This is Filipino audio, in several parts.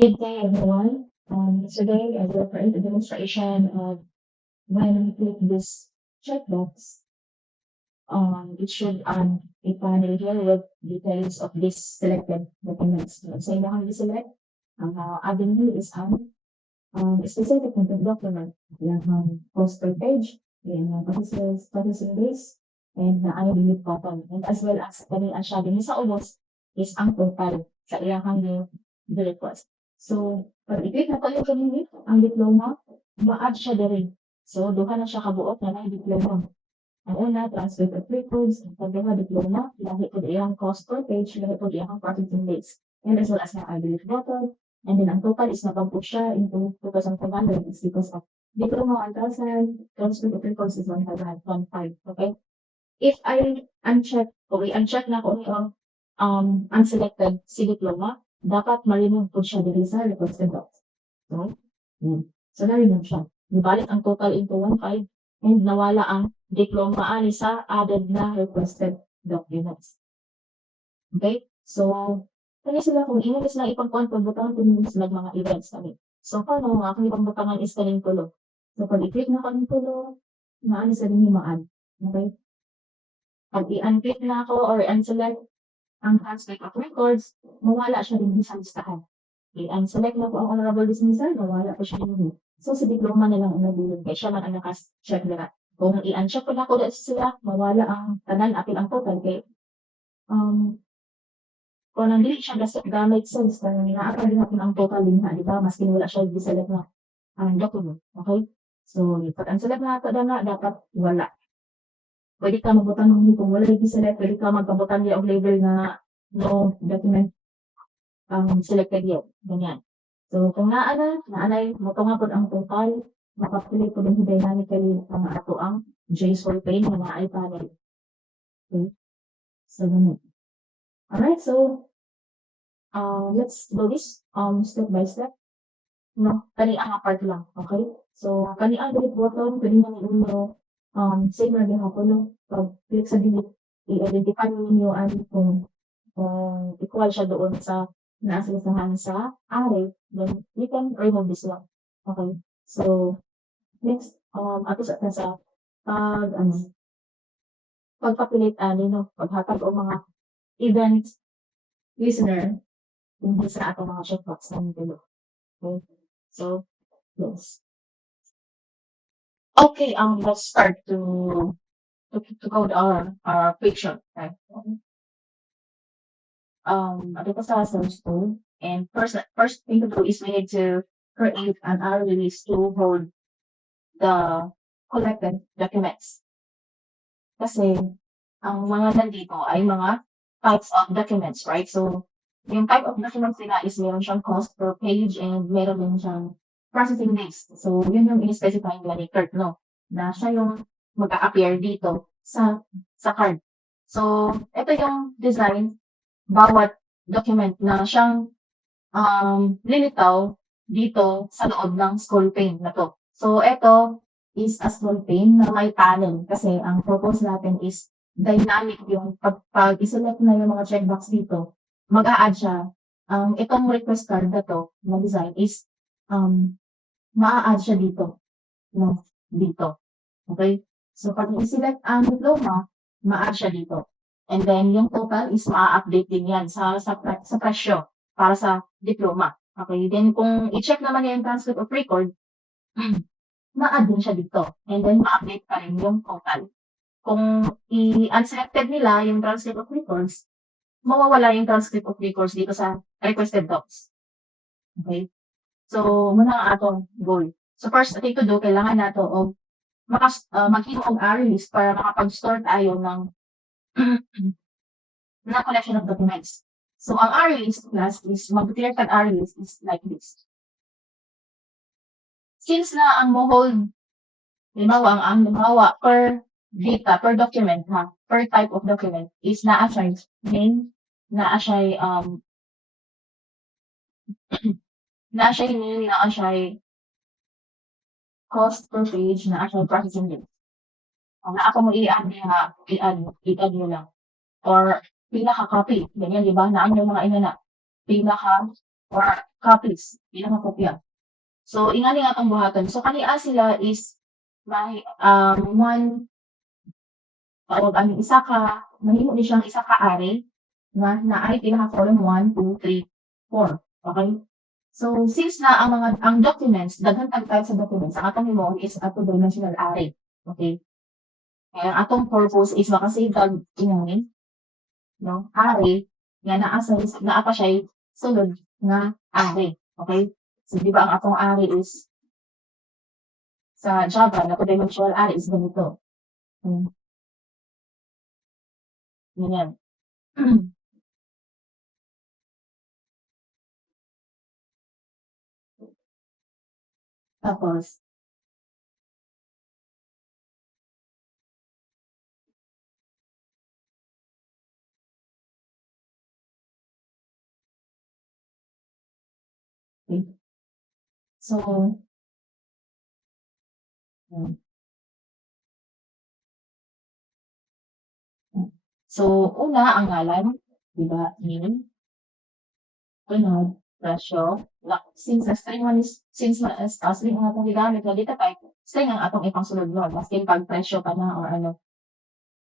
Good day, everyone. Today I will create a demonstration of when we click this checkbox, it should add a panel here with details of this selected documents. So you have to select, adding here is specific content document. Yan post per page, yan processing base, and na ano delete button. And as well as kani ang siya din sa ubos is ang total sa iyang the request. So, pag i-click na ko yung kanini, ang diploma, ma-add siya diri. So, duha na siya kabuok na may diploma. Ang una, transcript of records, ang pagduha diploma, lahi po iyang cost per page, lahi po iyang processing base. And as well as na delete button, and then ang total is napag-put siya into 2,500 is because of diploma 1,000, transcript of records is 1,500, okay? If I uncheck, okay, uncheck na ko yung unselected si diploma, dapat ma-remove po siya dito sa requested docs. So, so na-remove siya. Ibalik ang total into 1,500 and nawala ang diploma ani sa added na requested documents. Okay? So, kanya sila kung imo is lang ipagkuhan pagbutangan kung sila mga events kami. So, paano nga kung ipagbutangan is kaning tulo? So, pag i-click na kaning tulo, naani sa din ma-add. Okay? Pag i-unclick na ako or unselect ang transcript of records, mawala siya din sa listahan. Okay, unselect na po ang honorable dismissal, mawala po siya din. So, si diploma na lang ang nabulog kay siya man ang nakas-check nila. Kung i-uncheck po na ako dahil sila, mawala ang tanan, apil ang total kay kung nandili siya gamit sa lista, naapal din natin ang total din ha, di ba? Maski wala siya i-select na ang document. Okay? So, pag unselect na ito na, dapat wala. Pwede ka magbutan ng kung wala i-select, pwede ka magpabutan niya og label na no document selected yet. Ganyan. So, kung naanay, matunga po ang total, mapapili po din dynamically ang ato ang JSON pane na naay panel. Okay? So, ganyan. Alright, so, let's do this step by step. No, kani ang part lang. Okay? So, kani ang delete button, pwede na ninyo save na din ako, no? Pag click sa delete, i-identify ninyo kung equal siya doon sa nasa listahan sa array, then you can remove this one. Okay? So, next, ato sa pagpapilit no, paghatag o mga event listener hindi sa ato mga checkbox na nito. Okay? So, yes. Okay, let's start to code our picture. Okay? Ato pa sa source tool. And first thing to do is we need to create an array list to hold the collected documents. Kasi ang mga nandito ay mga types of documents, right? So, yung type of documents nila is meron siyang cost per page and meron din siyang processing days. So, yun yung in-specify nila ni Kurt, no? Na siya yung mag-a-appear dito sa card. So, ito yung design bawat document na siyang lilitaw dito sa loob ng scroll pane na to. So, ito is a scroll pane na may panel kasi ang purpose natin is dynamic yung pag i-select na yung mga checkbox dito, mag-a-add siya. Itong request card na to, na design is ma-add siya dito. No, dito. Okay? So, pag i-select ang diploma, ma-add siya dito. And then, yung total is ma-update din yan sa presyo para sa diploma. Okay? Then, kung i-check naman yung transcript of record, ma-add din siya dito. And then, ma-update pa rin yung total. Kung i-unselected nila yung transcript of records, mawawala yung transcript of records dito sa requested docs. Okay? So, muna ang atong goal. So, first thing to do, kailangan nato og maghimo og array list para makapag-store tayo ng na collection of documents. So, ang array list class is, mag-declare tag array list is like this. Since na ang mo-hold, limawa per data, per document, per type of document, is naa siya name, naa siya name, naa siya cost per page, naa siya processing rate. Naa pa mo i-add nyo lang. Or, pila ka copy. Ganyan, di ba? Naan yung mga ina na. Pila ka or copies, pinakakopya. So ingani nga atong buhaton. So kaniya sila is may one o ang isa ka mahimo ni siyang isa ka array nga naay pinaka-column 1, 2, 3, 4. Okay? So since na ang documents, daghan tag type sa documents, ang atong himo is a two-dimensional array. Okay? Kaya ang atong purpose is makasave kag ingani, no? Array nga naa pa siya sulod nga array. Okay? So di ba ang atong array is sa Java na two-dimensional array is ganito. Ganyan. Tapos, okay. So, hmm, so una ang ngalan, di ba? Name, unod, presyo. Since the string one is, since string ang atong gigamit na data type, string ang atong ipangsulod nun. Maskin pag presyo pa na or ano.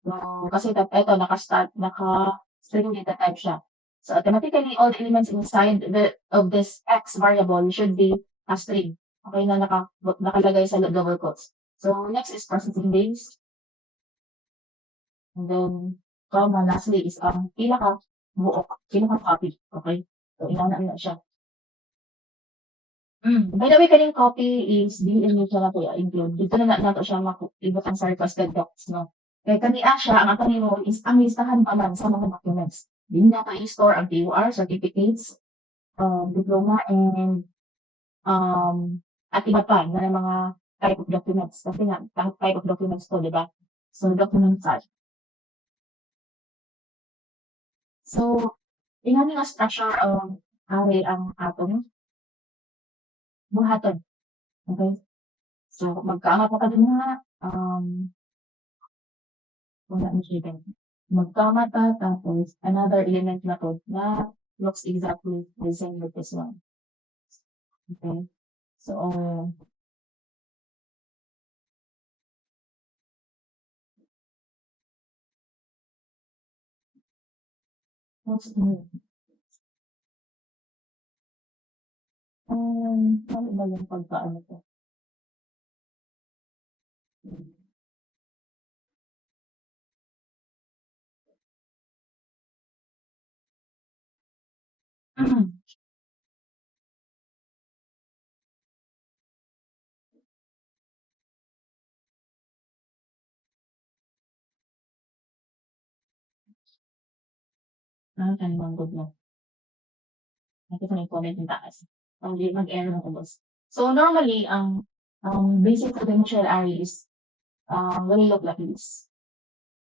So, kasi eto, naka-string data type siya. So, automatically, all the elements inside of this X variable should be a string. Okay na nakalagay sa double quotes. So, next is processing days. And then, comma, lastly is ang pinaka-copy. Okay? So, inana na siya. By the way, kaning copy is di in siya na to include. Dito na nato siya ibot ang sa requested docs, no? Kaya kaniya siya, ang atong mo is ang listahan pa man sa mga documents. Dili na to i-store ang PUR, certificates, diploma, and at iba pa na mga type of documents. Kasi nga, type of documents to, di ba? So, document type. So, ingani nga structure array ang atong buhaton. Okay? So, magkaangat na ka din nga, wala na siya din. Magkama ta, tapos another element na to na looks exactly the same with this one. Okay? So, what's ano ba yung pagkaano to? Kanibang good na. Nakita na yung comment yung taas. Hindi mag-error ng ubos. So, normally, ang basic potential array is will look like this.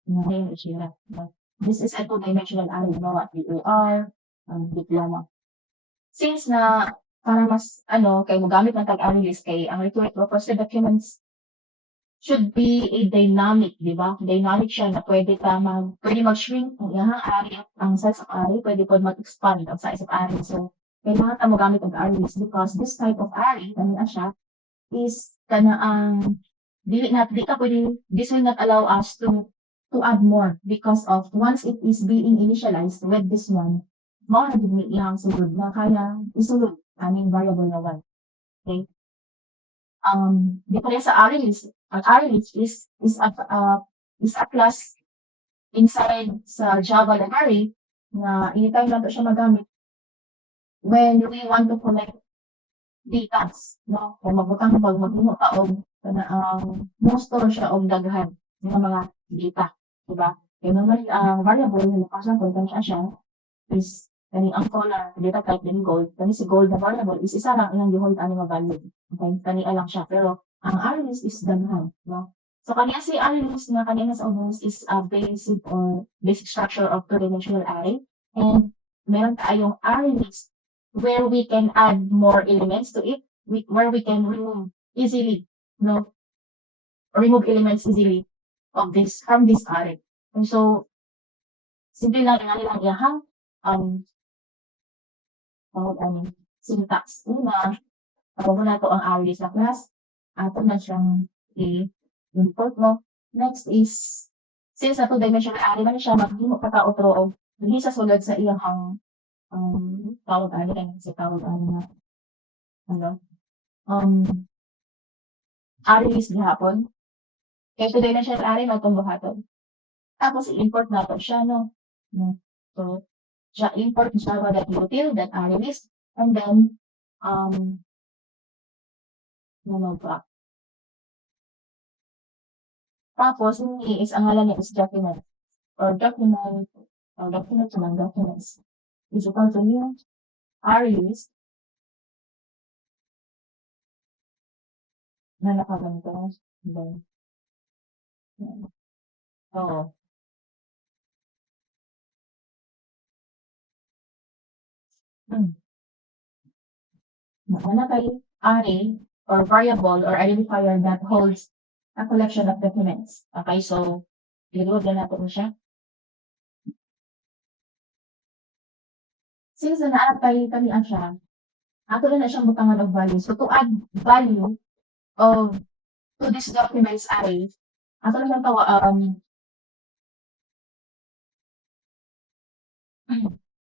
Ngayon, isira. This is a two-dimensional array, no? At PUR, diploma. Since na para mas kay mogamit ng tag-array list kay ang requested documents should be a dynamic, di ba? Dynamic siya na pwede mag-shrink ang iyang array, ang size of array, pwede po mag-expand ang size of array. So, kailangan ka mogamit ng array list because this type of array, kanina siya, is this will not allow us to add more because of once it is being initialized with this one, mao na gid iyang sulod na kaya isulod aning variable na one. Okay? Di pareha sa array list. Ang array list is a class inside sa Java library na anytime lang to siya magamit when we want to collect data, no? Kung maghimo ka og mo store siya og daghan nga mga data, di ba? Kaya naman ang variable na nakasample kan siya is kani ang color data type din gold. Kani si gold na variable is isa lang ilang gihold ani nga value. Okay? Kani lang siya pero ang array list is daghan, no? So kaniya si array list nga kanina sa ubos is a basic structure of two-dimensional array and meron tayong array list where we can add more elements to it, where we can remove easily, no? Remove elements easily from this array. And so, simple lang ingani lang iyahang syntax. Una, ako mo na to ang arrays na class. Ato na siyang i-import mo. Next is, since na 2-dimensional array man siya, maghimo ka ta otro og dili sa sulod sa iyang tawag ani kay sa tawag ani nga ano um arrays gihapon. Kay 2-dimensional array man tong buhaton. Tapos i-import nato siya no. So siya import java.util.arrays and then ano pa. Tapos ini is ang ngalan niya is document or documents naman documents is equal to new arrays na nakaganito. Then, oo. Wala kay array or variable or identifier that holds a collection of documents. Okay, so i-load na natin siya. Since na na-apply kaniya siya, ato na siyang butangan of value. So to add value of to this documents array, ato na siyang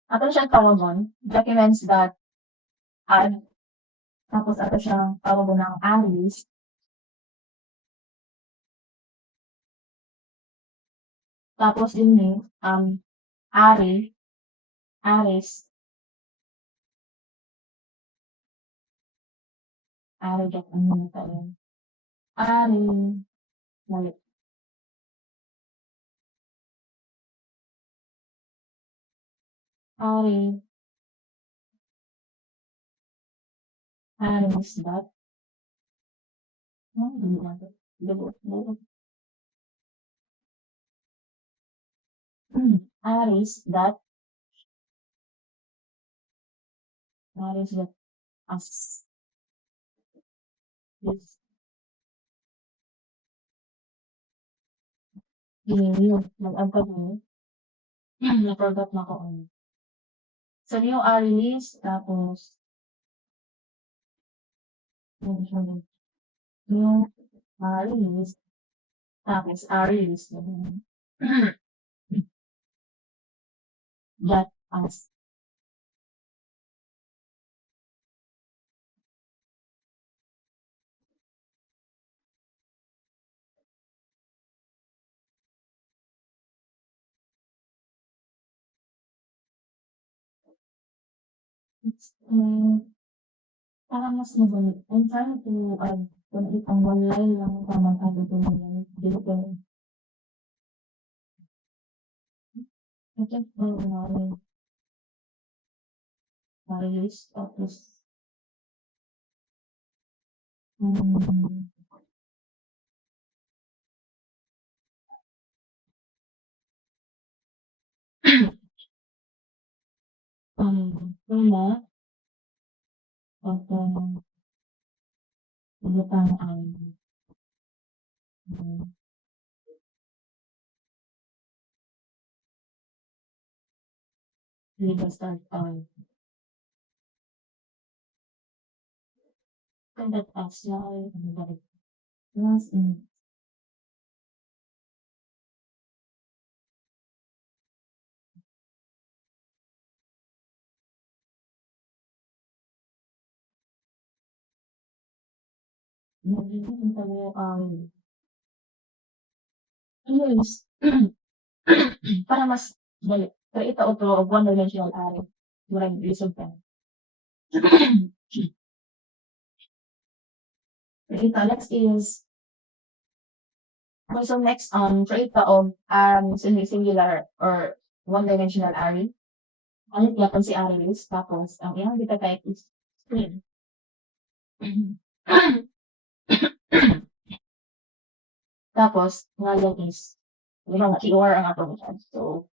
ato na siyang tawagon documents that add tapos ato siyang tawagon ng arrays. Tapos din ni arrays array dot ano na tayo array mali arrays dot arrays dot as this yun nag-add pa din na-forgot na ko so new arrays tapos new arrays tapos arrays dot as parang mas mabulit. I'm trying to add kung itong one line lang tamang kagawin mo yan. Dito ko. I think values tapos una ibutang ang legal start on conduct action plus nagiging tayo ang use para mas dali. Create a auto of one-dimensional array. Murag lisod ka. Create a next is so next create a of singular or one-dimensional array. Ano yapon si arrays tapos ang iyang data type is string. Tapos ngayon is mga keyword ang atong chat. So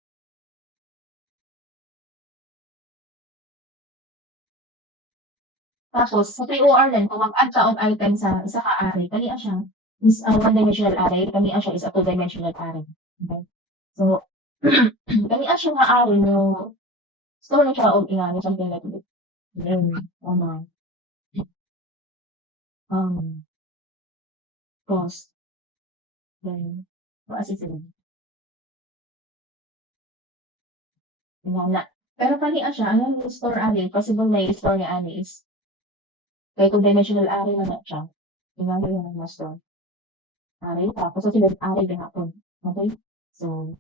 tapos sa POR din kung mag-add ka og item sa isa ka array kaniya siya is a one-dimensional array kaniya siya is a two-dimensional array. Okay? So kaniya siya nga array no store na siya og ingani something like this. then, um, cost, then, assessment, ingana. Pero kani siya, ang store ani, possible na i-store nga ani is, kay two-dimensional array man na siya, ingana yun ang store. Array, tapos sa sila array gahapon. Okay? So,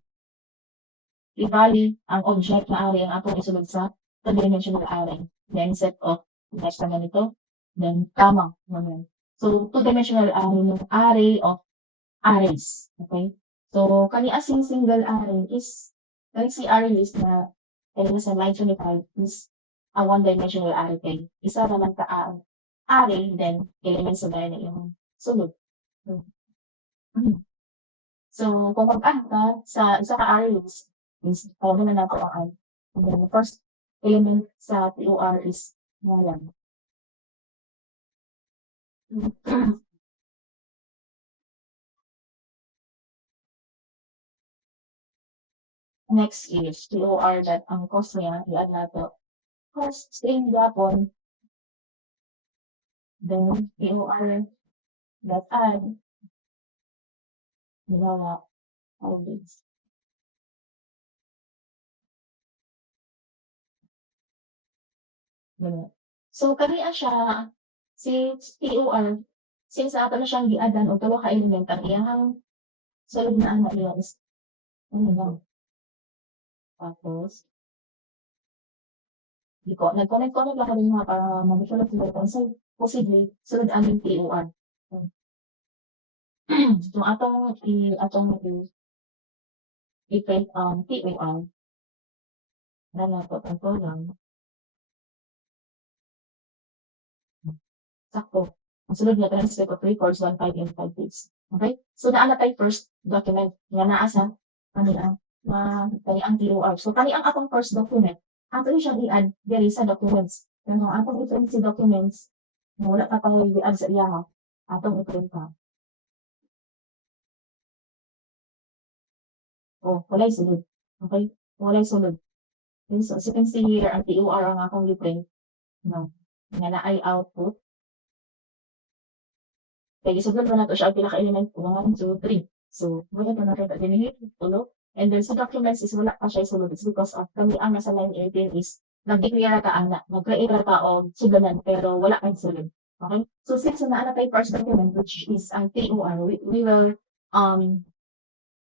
i-vary ang object na array ang atong isulod sa two-dimensional array. Then, set of, next na ganito, then, comma, ganyan. So, two-dimensional array yung array of arrays. Okay? So, kani asing single array is, kani si array list na, kani sa line 25 is a one-dimensional array kay isa naman ka array, then elements sa gaya na yung sunod. So, kung mag-add ka sa isa ka array list, is tawagin na nato ang add. And then, the first element sa TOR is ngalan. Next is TOR that ang cost niya, i-add nato. Cost string gapon. Then, TOR that add. Ginawa. All this. Ganun. So, kaniya siya, si TOR, since ato na siyang gi-addan og tulo ka element, ang iyang sulod na ana niya is ano lang. Tapos, nag-connect lang kami mga para mag-follow sila kung sa posible sulod aming TOR. So, atong i-print TOR na nato ang lang. Sakto. Ang sunod niya transcript of records 1.5 and 5 days. Okay? So, naana tayo first document nga naa sa kanila kani ang TOR. So, kani ang atong first document. Ato ni siyang i-add diri sa documents. Pero kung atong i-print si documents, wala pa tayo i-add sa iya, atong i-print pa. Oh, walay sulod. Okay? Walay sulod. Okay, so, as you can see here, ang TOR ang akong i-print. No. Nga na ay output. Kaya isulat man nato siya ang pinaka-element 1, 2, 3. So, wala pa nakita din here, tulo. And then sa documents is wala pa siya isulod. It's because of kami ang nasa line 18 is nag-declare ka ana, nag-create ka og suganan pero wala kang sulod. Okay? So since na tayo first document which is ang TOR, we will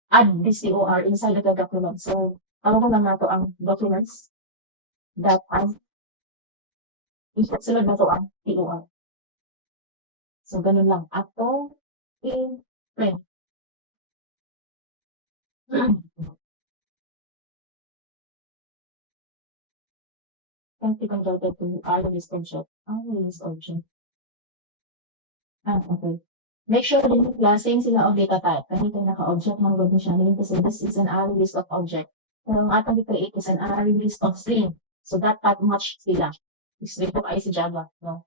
add this TOR inside of the document. So, tawag lang nato ang documents that isulod nato ang TOR. So, ganun lang. Ato i-print. Can be converted to R list object. List object. Okay. Make sure din yung klaseng sila of data type. Kahit yung naka-object ng good siya. Meaning kasi this is an array list of object. Pero ang atong i-create is an array list of string. So that type match sila. String ko ay si Java. No?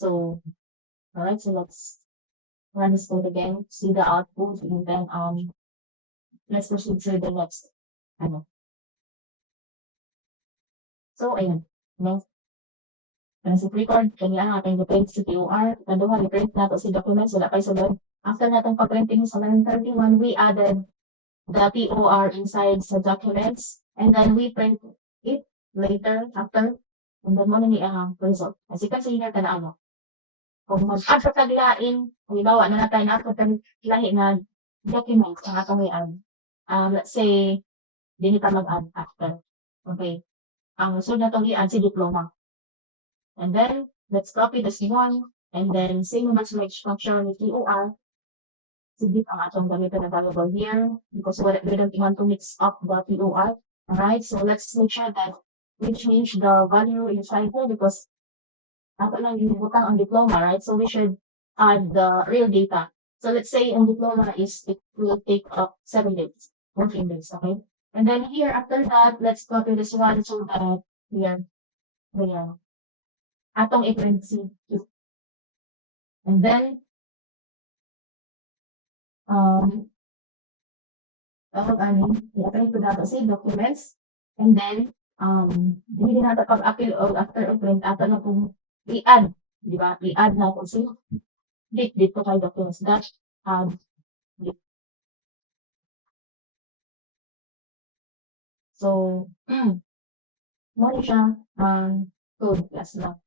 So, alright. So let's run this code again. See the output. And then, let's proceed to the next. So, ayun. No? Sa record, kanya ang ating print sa TOR. Naduha, i-print nato si documents. Wala pa isulod. After natong pa-printing sa line 31, we added the TOR inside sa documents. And then we print it later, after. And then mo na ni ang result. As you can see here, tanaan mo. Kung mag-add ka taglain, halimbawa na natin na lahi na documents ang atong i-add. Let's say, di kita mag-add after. Okay. Ang sunod na itong i-add si diploma. And then, let's copy this one. And then, same match function with TOR. Sigit ang atong gamitin na variable here because we don't want to mix up the TOR. Alright, so let's make sure that we change the value inside here because ato lang ginibutang ang diploma, right? So we should add the real data. So let's say ang diploma is, it will take up 7 days, working days, okay? And then here, after that, let's copy this one so that here, atong i-print si and then i-print ko dato si documents and then Dili nato pag-appeal o after of print ato na kung i-add, di ba? I-add na kung sino dito kay documents dash add. So, mo ni siya code plus na.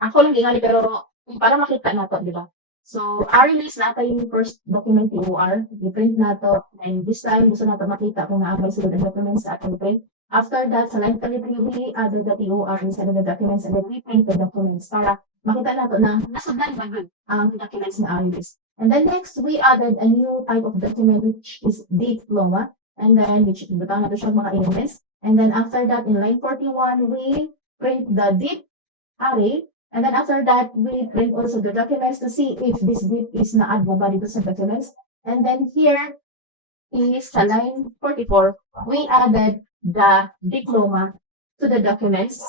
Ako lang gingali pero para makita nato, di ba? So, release nato yung first document TOR, i-print nato, and this time gusto nato makita kung naabay sila ng documents sa ating print. After that, sa line 33, we added the TOR inside of the documents and then we print the documents para makita nato na nasugdan ba good ang documents na release. And then next, we added a new type of document which is diploma, and then which butang nato siya mga elements. And then after that, in line 41, we print the div array. And then after that, we print also the documents to see if this div is na-add na ba dito sa documents. And then here is sa line 44, we added the diploma to the documents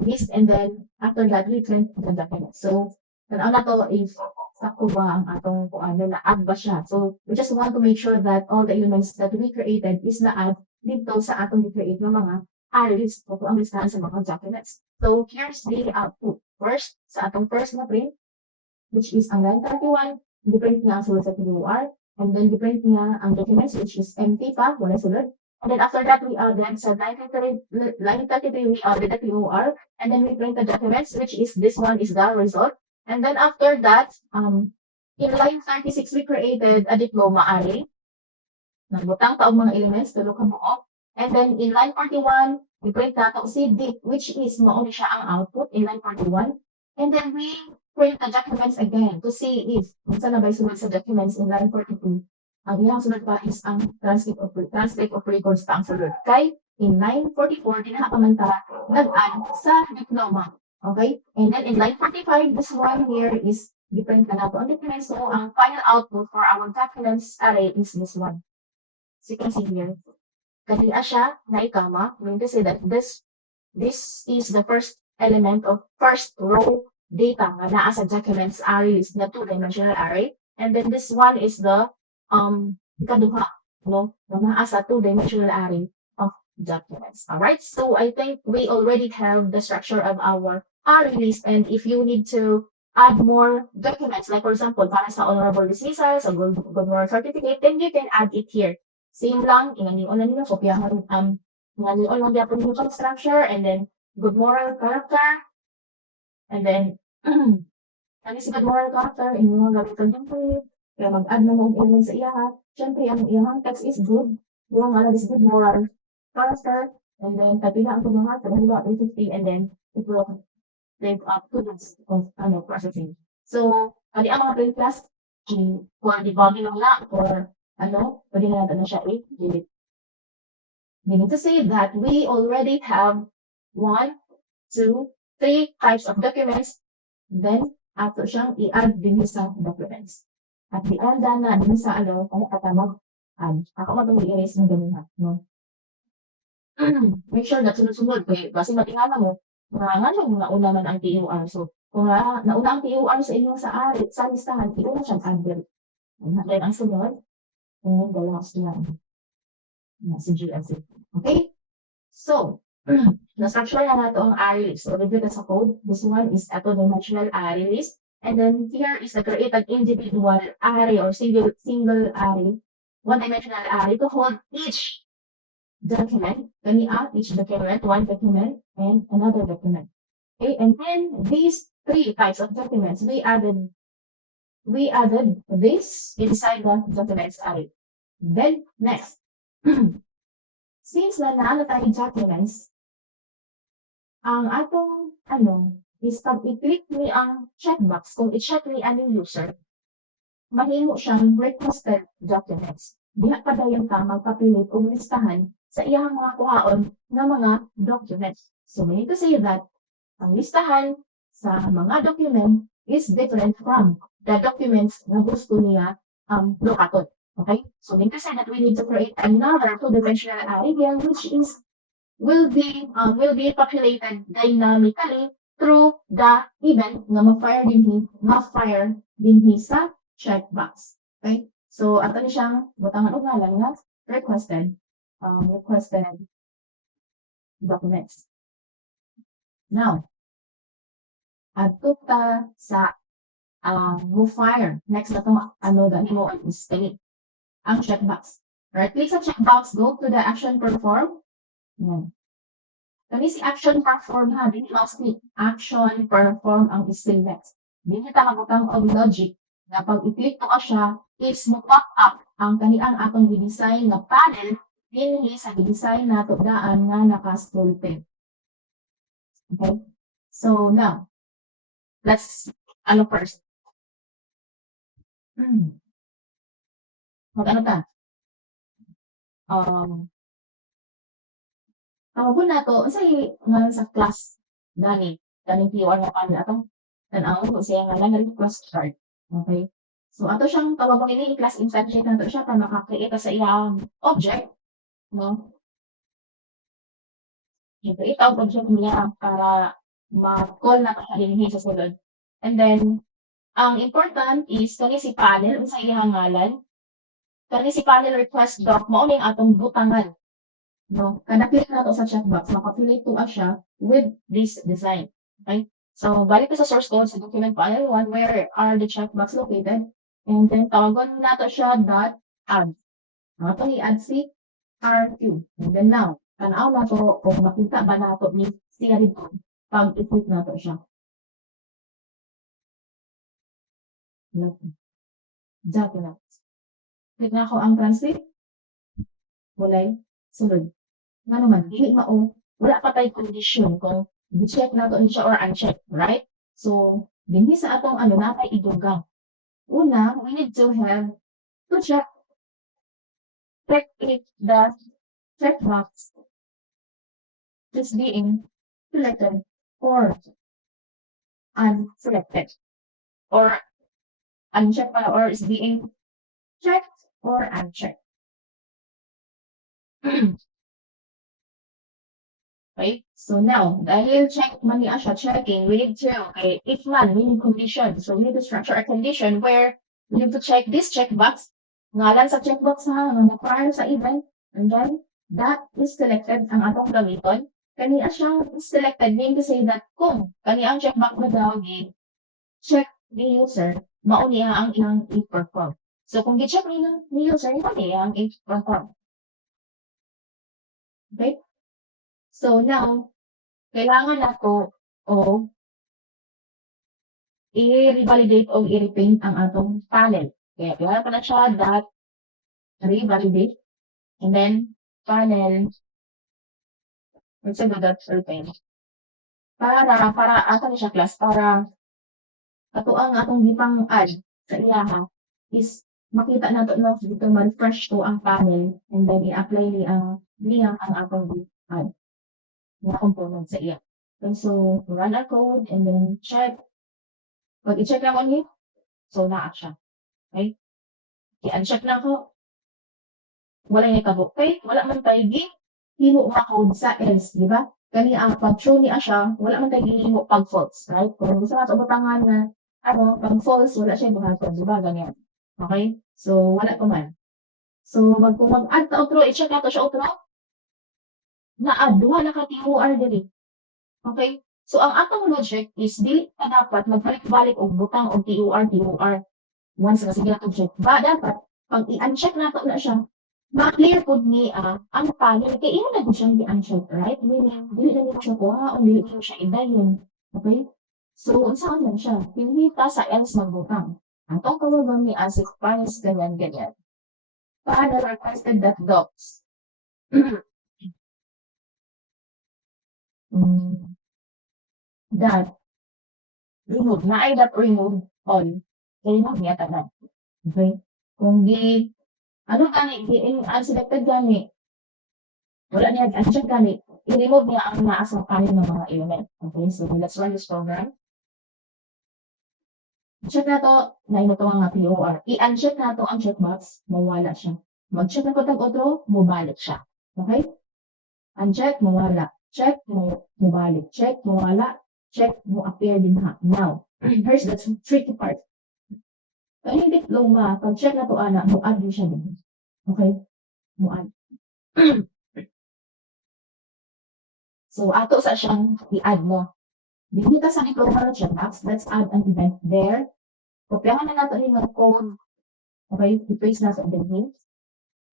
list, and then after that, we print the documents. So, tanaw na to if sakto ba ang atong kung ano na-add ba siya. So, we just want to make sure that all the elements that we created is na-add dito sa atong i-create ng mga arrays o kung ang listahan sa mga documents. So, here's the output. First, sa atong first na print, which is ang line 31, di-print niya ang sulod sa TOR, and then di-print niya ang documents, which is empty pa, wala sulod. And then after that, we added sa line 33, we added the TOR, and then we print the documents, which is this one is the result. And then after that, in line 36, we created a diploma array. Nagbutang taong mga elements, tulo ka buo. And then in line 41, we print nato si div, which is mauni siya ang output in line 41. And then we print the documents again to see if unsa na ba sunod sa documents in line 42. Ang iyang sunod pa is ang transcript of records pa ang sunod. Kay in line 44, di na pa man ta nag-add sa diploma. Okay? And then in line 45, this one here is different na nato ang documents. So ang final output for our documents array is this one. So you can see here. Kanina siya na ikama, mean to say that this is the first element of first row data nga naa sa documents arrays na two-dimensional array. And then this one is the ikaduha, no? Na naa sa two-dimensional array of documents. Alright, so I think we already have the structure of our array list, and if you need to add more documents, like for example, para sa honorable dismissals or good moral certificate, then you can add it here. Same lang, ingalion na nila, kopyahan, ingalion lang gyapon yung structure, and then good moral character, and then ano si good moral character, inyong gamiton template, kaya mag-add na ng element sa iya ha. Siyempre, ang iyang text is good, yung ano is good moral character, and then tapila ang mga sa mga 350, and then it will live up to this of processing. So, kani ang mga print class, for debugging lang na, or pwede na natin na siya i-delete. Meaning to say that we already have 1, 2, 3 types of documents, then ato siyang i-add din sa documents. At the end na din sa ano mag-add. Ako mag-i-erase ng ganun ha, no? Make sure na sunod-sunod, kasi matingala mo, nga nauna man ang TOR. So, kung nauna ang TOR sa inyong sa listahan, ito na siyang add. Then ang sunod, and the last one, si GLC. Okay? So, na-structure na nato ang array list. So, review sa code. This one is a two-dimensional array list. And then here is the created individual array or single array, one-dimensional array to hold each document. Each document, one document, and another document. Okay? And then these 3 types of documents, we added this inside the documents array. Then, next, since naano tayo documents, ang atong, is pag i-click ni ang checkbox, kung i-check ni ang user, mahimo siyang requested documents. Diha pa dayon ka magpapilit o listahan sa iyang mga kuhaon ng mga documents. So, meaning to say that, ang listahan sa mga document is different from the documents na gusto niya lokaton. Okay? So, meaning to say that we need to create another two-dimensional array here, which is will be populated dynamically through the event na ma-fire dinhi sa checkbox. Okay? So, ato ni siyang butangan og ngalan nga requested documents. Now, adto ta sa move fire. Next na itong gani mo ang state. Ang checkbox. Right, click sa checkbox, go to the action perform. Yan. Kani si action perform ha, dili mouse click. Action perform ang select. Dili ta mabutang og logic na pag i-click to siya is mo-pop up ang kaniang atong gi-design na panel dinhi sa gi-design nato daan nga naka-scroll pen. Okay? So now, let's first. Mag-ano ta? Tawagon nato unsay ngalan sa class gani QR nga panel atong tan-awon ko siya ngalan nga class chart. Okay? So ato siyang tawagon ini class instantiate nato siya para maka-create sa iyang object, no? I-create ang object niya para ma-call na siya dinhi sa sulod. And then ang important is kani si panel unsay iyang ngalan. Kani si panel request doc mao ning atong butangan. No, kada click nato sa checkbox, maka-relate to siya with this design. Okay? So, balik sa source code sa document panel 1, where are the checkbox located? And then, tawagon nato siya dot add. Nato i-add si RQ. And then now, tanaw na to kung makita ba nato ni siya dito pag i-click nato siya. Dito na. Click na ako ang translate. Walay sulod. Nga naman, dili mao, wala pa tayo condition kung i-check nato ni siya or uncheck, right? So, dinhi sa atong natay idugang. Una, we need to have to check if the checkbox is being selected or unselected, or unchecked or is being checked or unchecked. Okay? So now, dahil check man niya siya, checking, we need to, okay, if man, we need condition. So we need to structure a condition where we need to check this checkbox, ngalan sa checkbox ha, nga prior sa event, and then that is selected ang atong gamiton. Kaniya siyang selected, meaning to say that kung kaniya ang checkbox na daw check ni user, mao niya ang iyang i-perform. So kung gi-check ni user, ito niya ang i-perform. Okay? So now, kailangan nato o i-revalidate o i-repaint ang atong panel. Kaya kailangan pa na siya dot revalidate and then panel let's say dot repaint. Para ato ni siya class para ato ang atong gipang add sa iyaha is makita nato na dito ma-refresh to ang panel and then i-apply niya ang atong add na component sa iya. And so, run our code and then check. Pag i-check na ko niya, so naa siya. Okay? I-uncheck na ko. Wala niya kabo. Okay? Wala man tayo himo nga code sa else, di ba? Kani ang pag true niya siya, wala man tayo himo pag false, right? Kung gusto natin ubutangan na, pag false, wala siya buhaton, di ba? Ganyan. Okay? So, wala pa man. So, kung mag-add ta outro, i-check nato siya outro. Na-add, duha na ka TOR dili. Okay? So, ang atong logic is, dili ka dapat magbalik-balik og butang og TOR. Once na sige natong check. Ba, dapat, pag i-uncheck nato na siya, ma-clear po ni ang panel. Kaya yun na po siyang i-uncheck, right? Meaning, dili na niyo siya kuha o dili niyo siya idayon. Okay? So, unsaan lang siya? Pinita sa else magbutang. Atong kawagan ni as if panels ganyan. Panel requested that docs. That remove na ay that remove all remove niya tanan. Okay? Kung di gani unselected gani wala niya uncheck gani i-remove niya ang naa sa panel ng mga element. Okay, so let's run this program. Check na to na ito ang POR. I-uncheck na to ang checkbox, mawala siya. Mag-check na ko tag otro, mubalik siya. Okay? Uncheck, mawala. Check, mubalik. Check, mawala. Check, mo appear din ha. Now, here's the tricky part. Kaya yung diploma, pag check na to mo add din siya din. Okay? Mo add. So, ato sa siyang i-add mo. Dito sa diploma na checkbox, let's add an event there. Kopyahan na natin yung code. Okay, i-paste na sa event.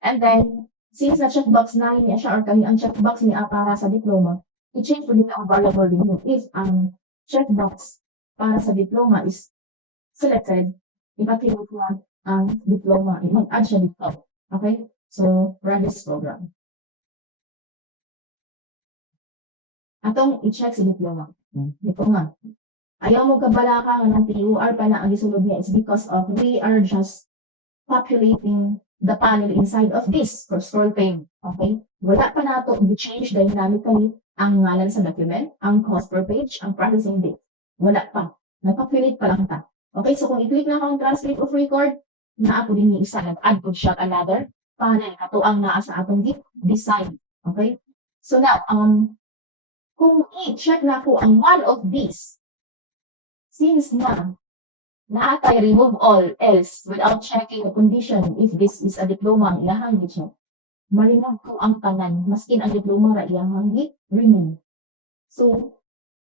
And then, since na checkbox na niya siya or kami ang checkbox niya para sa diploma, i-change po din ang variable din yun. If ang checkbox para sa diploma is selected, ipapilot mo ang diploma. Mag-add siya dito. Okay? So, run this program. Atong i-check sa diploma. Dito nga. Ayaw mo kabala ka ng PUR pa na ang isulod niya. It's because of we are just populating the panel inside of this for scroll pane. Okay? Wala pa na ito i-change dynamically ang ngalan sa document, ang cost per page, ang processing date. Wala pa. Nagpopulate pa lang ta. Okay? So kung i-click na akong transcript of record, naa po din yung isa. Nag-add po siya another panel. Kato ang naa sa atong design. Okay? So now, kung i-check na po ang one of these, since na naatay remove all else without checking the condition if this is a diploma ang ilahang siya, marinag ko ang tanan, maskin ang diploma ra ilahang remove. So,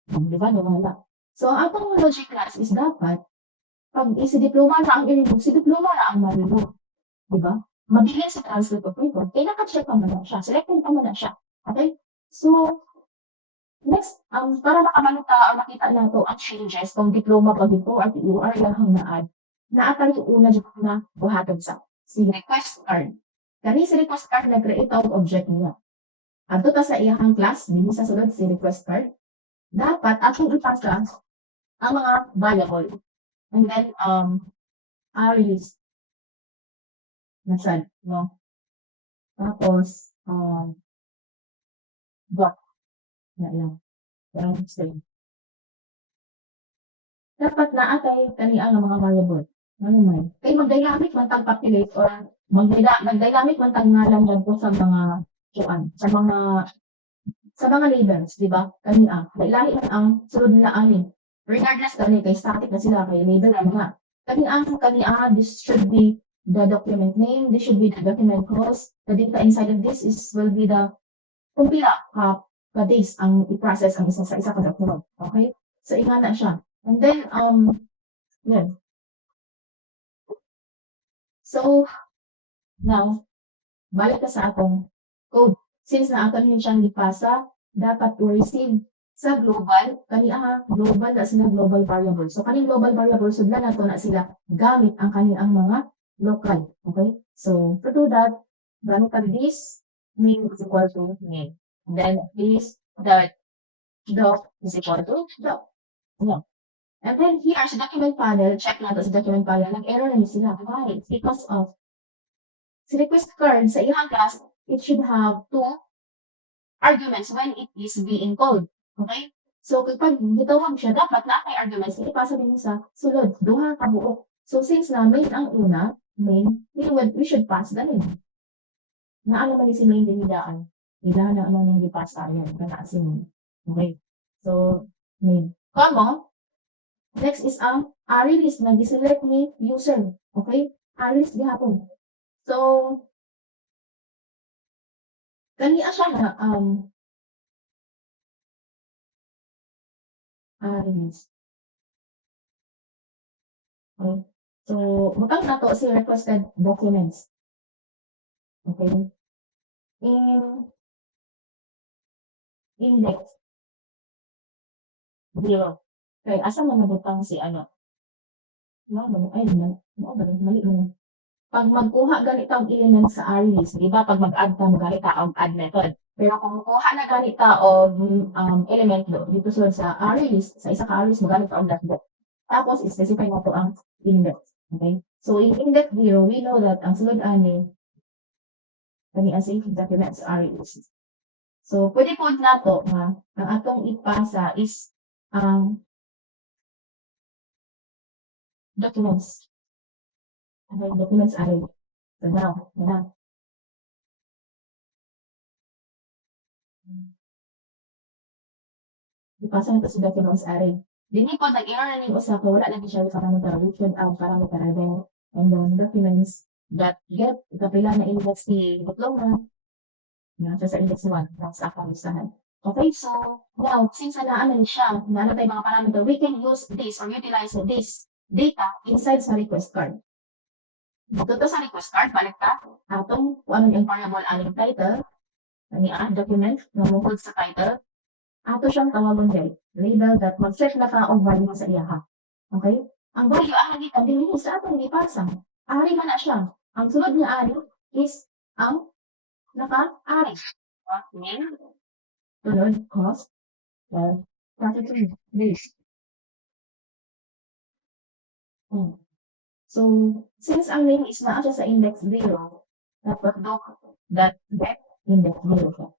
di ba, wala. So, ang atong logic class is dapat, pag si diploma na ang i-remove, si diploma na ang ma-remove. Di ba? Mabilin sa transcript of record, kaya naka-check pa man siya, selected pa man siya. Okay? So, next, para makamalita o makita na ito ang changes kung diploma pa dito at PUR yung na-add. Naatang yung una dyan na buhatod sa si request card. Kani si request card nag-create ang object niya. Adto ta sa iyang class, din sa sulod si request card. Dapat atong ipasa ang mga variable. And then, arrays. Nasaan, no? Tapos, dot. Yan. Dapat naatay kani ang mga variable. Ano man. Kay mag-dynamic man tag populate or mag-dynamic man tag ngalan lang po sa mga kuan, sa mga labels, di ba? Kani dailahi man ang sulod nila ani. Regardless kani kay static na sila kay label na mga. Kani this should be the document name, this should be the document clause, the data inside of this will be the kung pila ka days ang i-process ang isa sa isa ka document. Okay? So, ingana siya. And then, yun. So, now, balik ka sa atong code. Since na ato yun siyang ipasa, dapat to receive sa global, global na sila global variable. So, kaning global variable, sudla na to na sila gamit ang kanilang mga local. Okay? So, to do that, gamit ka this, name is equal to name. Then this doc is equal to doc. Yeah. And then here sa document panel, check natin sa document panel, nag-error na sila. Why? Because of sa request card sa iyang class, it should have two arguments when it is being called. Okay? So kapag gitawag siya, dapat na may arguments, ipasa din sa sulod, duha ka buok. So since na main ang una, we should pass the name. Naano man si main din idaan. Ila na ano yung ipasa yan. Kanaasin. Okay. So, main. Comma. Next is ang array list na giselect ni user. Okay. Array list gihapon. So, kaniya siya na array list. Okay. So, mutang na to si requested documents. Okay. Index 0. Okay, asa man nabutang si ano? No, mali mo. Pag magkuha ganit ang element sa array list, di ba? Pag mag-add ka, ganit ang add method. Pero kung kuha na ganit og element dito sa array list, sa isa ka array list, magamit ka ang dot. Tapos, specify na to ang index. Okay? So, in index 0, we know that ang sulod ani kani ang safe documents array list. So, pwede po na to, ang atong ipasa is documents. Okay, documents array. So now, ipasa na to sa documents array. Dini po, nag-error na yung usa ko, wala na siya parameter, we should add parameter then, and then documents that get, kapila na index ni diploma, sa index 1, sa akong listahan. Okay, so now, since naano siya, naano tayo mga parameter, we can use this or utilize this data inside sa request card. Dito sa request card, balik ka, atong kung ano yung variable aning title, ani document, na mungkod sa title, ato siyang tawagon diri, label that mag-set na ka og value sa iya ha. Okay? Ang value ani dito, dili sa atong gipasa. Ari man na siya. Ang sunod niya ari is ang naka-ari. Name, sunod, cost, profit to this. So, since ang name is naa siya sa index 0, dapat that get index 0 siya.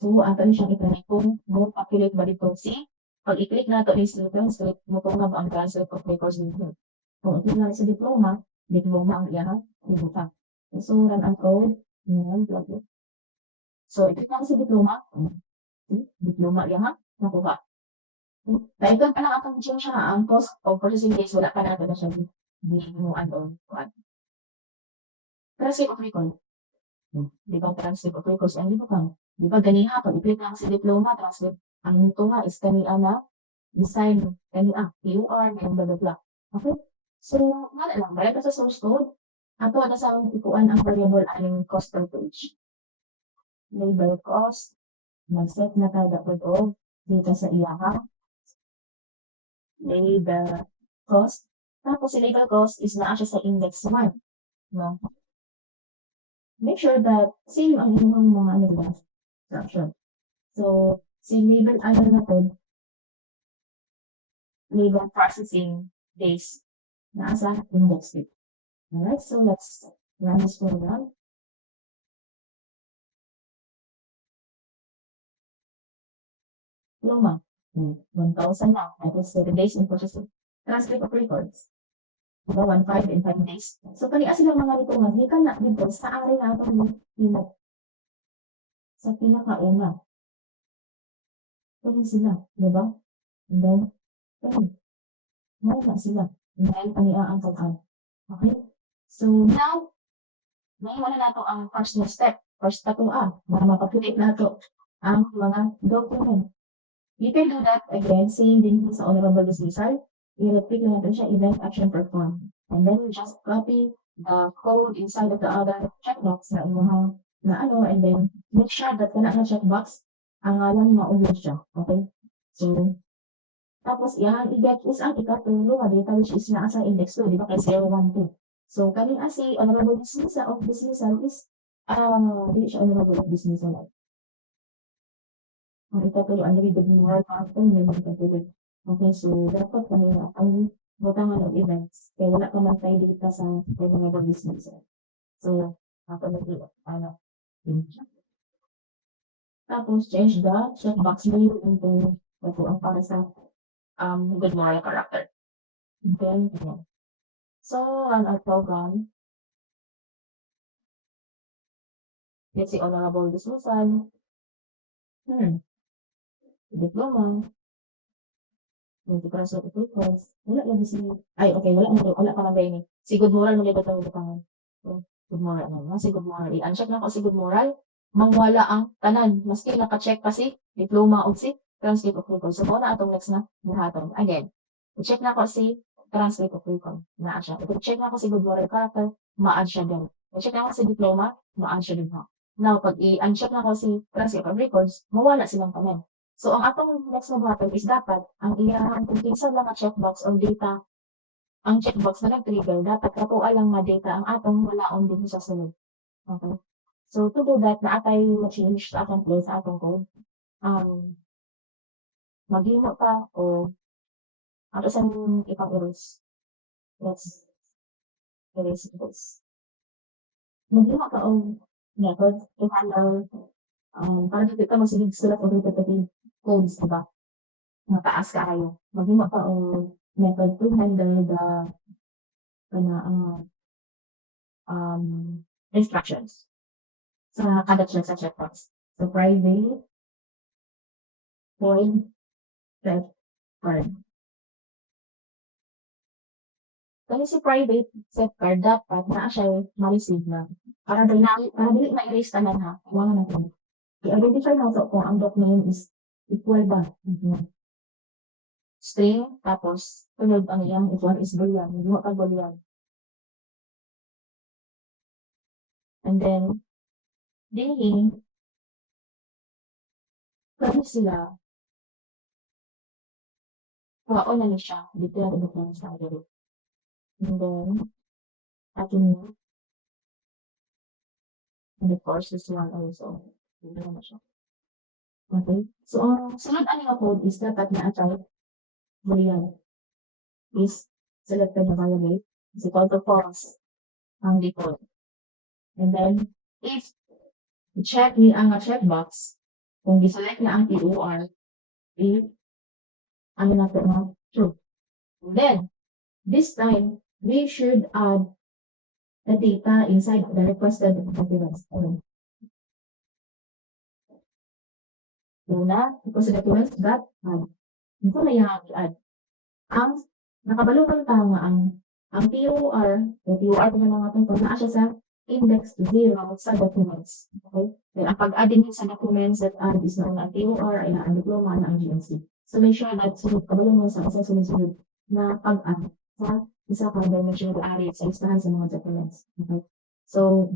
So, ato ni siyang itry kung mo-calculate ba dito si pag i-click na ito is translate mo kung ang translate of records dito. Kung i-click na sa diploma ang iyaha, dito ka. So, run ang code. So, i-click na sa diploma iyaha, nakuha. Dahil pa lang atong change siya ang cost of processing days, wala pa na ito na siya. Hindi mo ano. Translate of record. Di ba translate of records? Ang dito ka. Di ba ganiha, pag i-click lang sa diploma, translate. Ang ito nga is kaniya na design, kaniya, PUR, and blah, blah, blah. Okay? So, wala lang. Balik ka sa source code. Ato na sa ikuan ang variable aning cost per page. Label cost. Mag-set na ka dapat og dito sa iyaha. Label cost. Tapos, si label cost is naa siya sa index 1. No? Make sure that same ang inyong mga structure. So, si label ano na to, label processing days nasa index 2. Alright, so let's run this program. Luma, 1,000 na. That is 7 days in processing. Transcript of records. Diba, 1,500 in 5 days. So, kaniya silang mga litungan, di ka na dito sa ari na itong pinag. Sa pinakauna. Kani sila, diba? And then, na sila. Dahil kaniya ang pag-add. Okay? So, now, naiwan na nato ang first na step. First na na mapapilip nato ang mga document. You can do that again, same din sa honorable dismissal. I-repeat lang natin siya, event action perform. And then you just copy the code inside of the other checkbox na imuhang na ano, and then make sure that kana nga checkbox ang ngalan maulod siya. Okay? So, tapos yan, i-get is ang ikatulo nga data which is naa sa index 2, di ba? Kay 012. So, kani si honorable dismissal of dismissal is, di siya honorable of dismissal. Ang ikatulo, ang nabibig mo mga factor, hindi mo ikatulo. Okay, so dapat kanina ang butangan of events. Kaya wala ka man tayo dito sa honorable dismissal. So, ako ano, tapos change the checkbox name into ito ang para sa good moral character. Then, yan. So, run our program. Let's say honorable dismissal. Diploma. Multi-class certificates. Wala lagi si... Ay, okay. Wala pa lang gaya ni. Si good moral mo nito ito tangan. So, good moral na. Si good moral. I-uncheck na ko si good moral. Mangwala ang tanan. Maski naka-check pa si diploma o si transcript of record. So, na atong next na buhaton. Again, i-check na ko si transcript of record. Na-add siya. I-check na ko si good moral character. Ma-add siya din. I-check na ko si diploma. Ma-add siya din. Now, pag i-uncheck na ko si transcript of records, mawala silang tanan. So, ang atong next na buhaton is dapat ang iyang kung kinsa lang checkbox or data, ang checkbox na nag-trigger, dapat katuwa lang nga data ang atong walaon din sa sunod. Okay? So, to do that, naatay ma-change sa atong place, sa atong code. Maghimo pa o ato sa ipang-erase. Let's erase this. Maghimo ka o method to handle para dito ka magsigig sulat o repetitive codes, diba? Mataas ka kayo. Maghimo pa o method to handle the instructions sa kada check sa checkbox. So, private void set card. Kasi si private set card dapat naa siya ma-receive na. Para dili ma-erase tanan ha. Iwangan natin. i-identify nato kung ang doc name is equal ba. String, tapos sunod ang iyang if one is boolean, hindi mo ka boolean. And then, dinhi, kami sila, kuhaon na ni siya, declare independence ng group. And then, atin mo, and of course, this one also. Hindi na siya. Okay? So, ang sunod ang nga code is dapat na-attract boolean is selected na variable is equal to false ang default. And then, if check ni ang checkbox, kung giselect na ang TOR, if ano na ito na true. And then, this time, we should add the data inside the requested documents. Una, requested documents that add. Ito na yung add. Ang nakabalungan ta nga ang TOR, yung TOR na mga ito, naa siya sa index 0 sa documents. Okay? Then, ang pag-add din sa documents that add is na ang TOR, ay na ang diploma, na ang GNC. So, make sure that sunod, kabalungan sa sunod-sunod na pag-add sa isa ka dimension na ari sa listahan sa mga documents. Okay? So,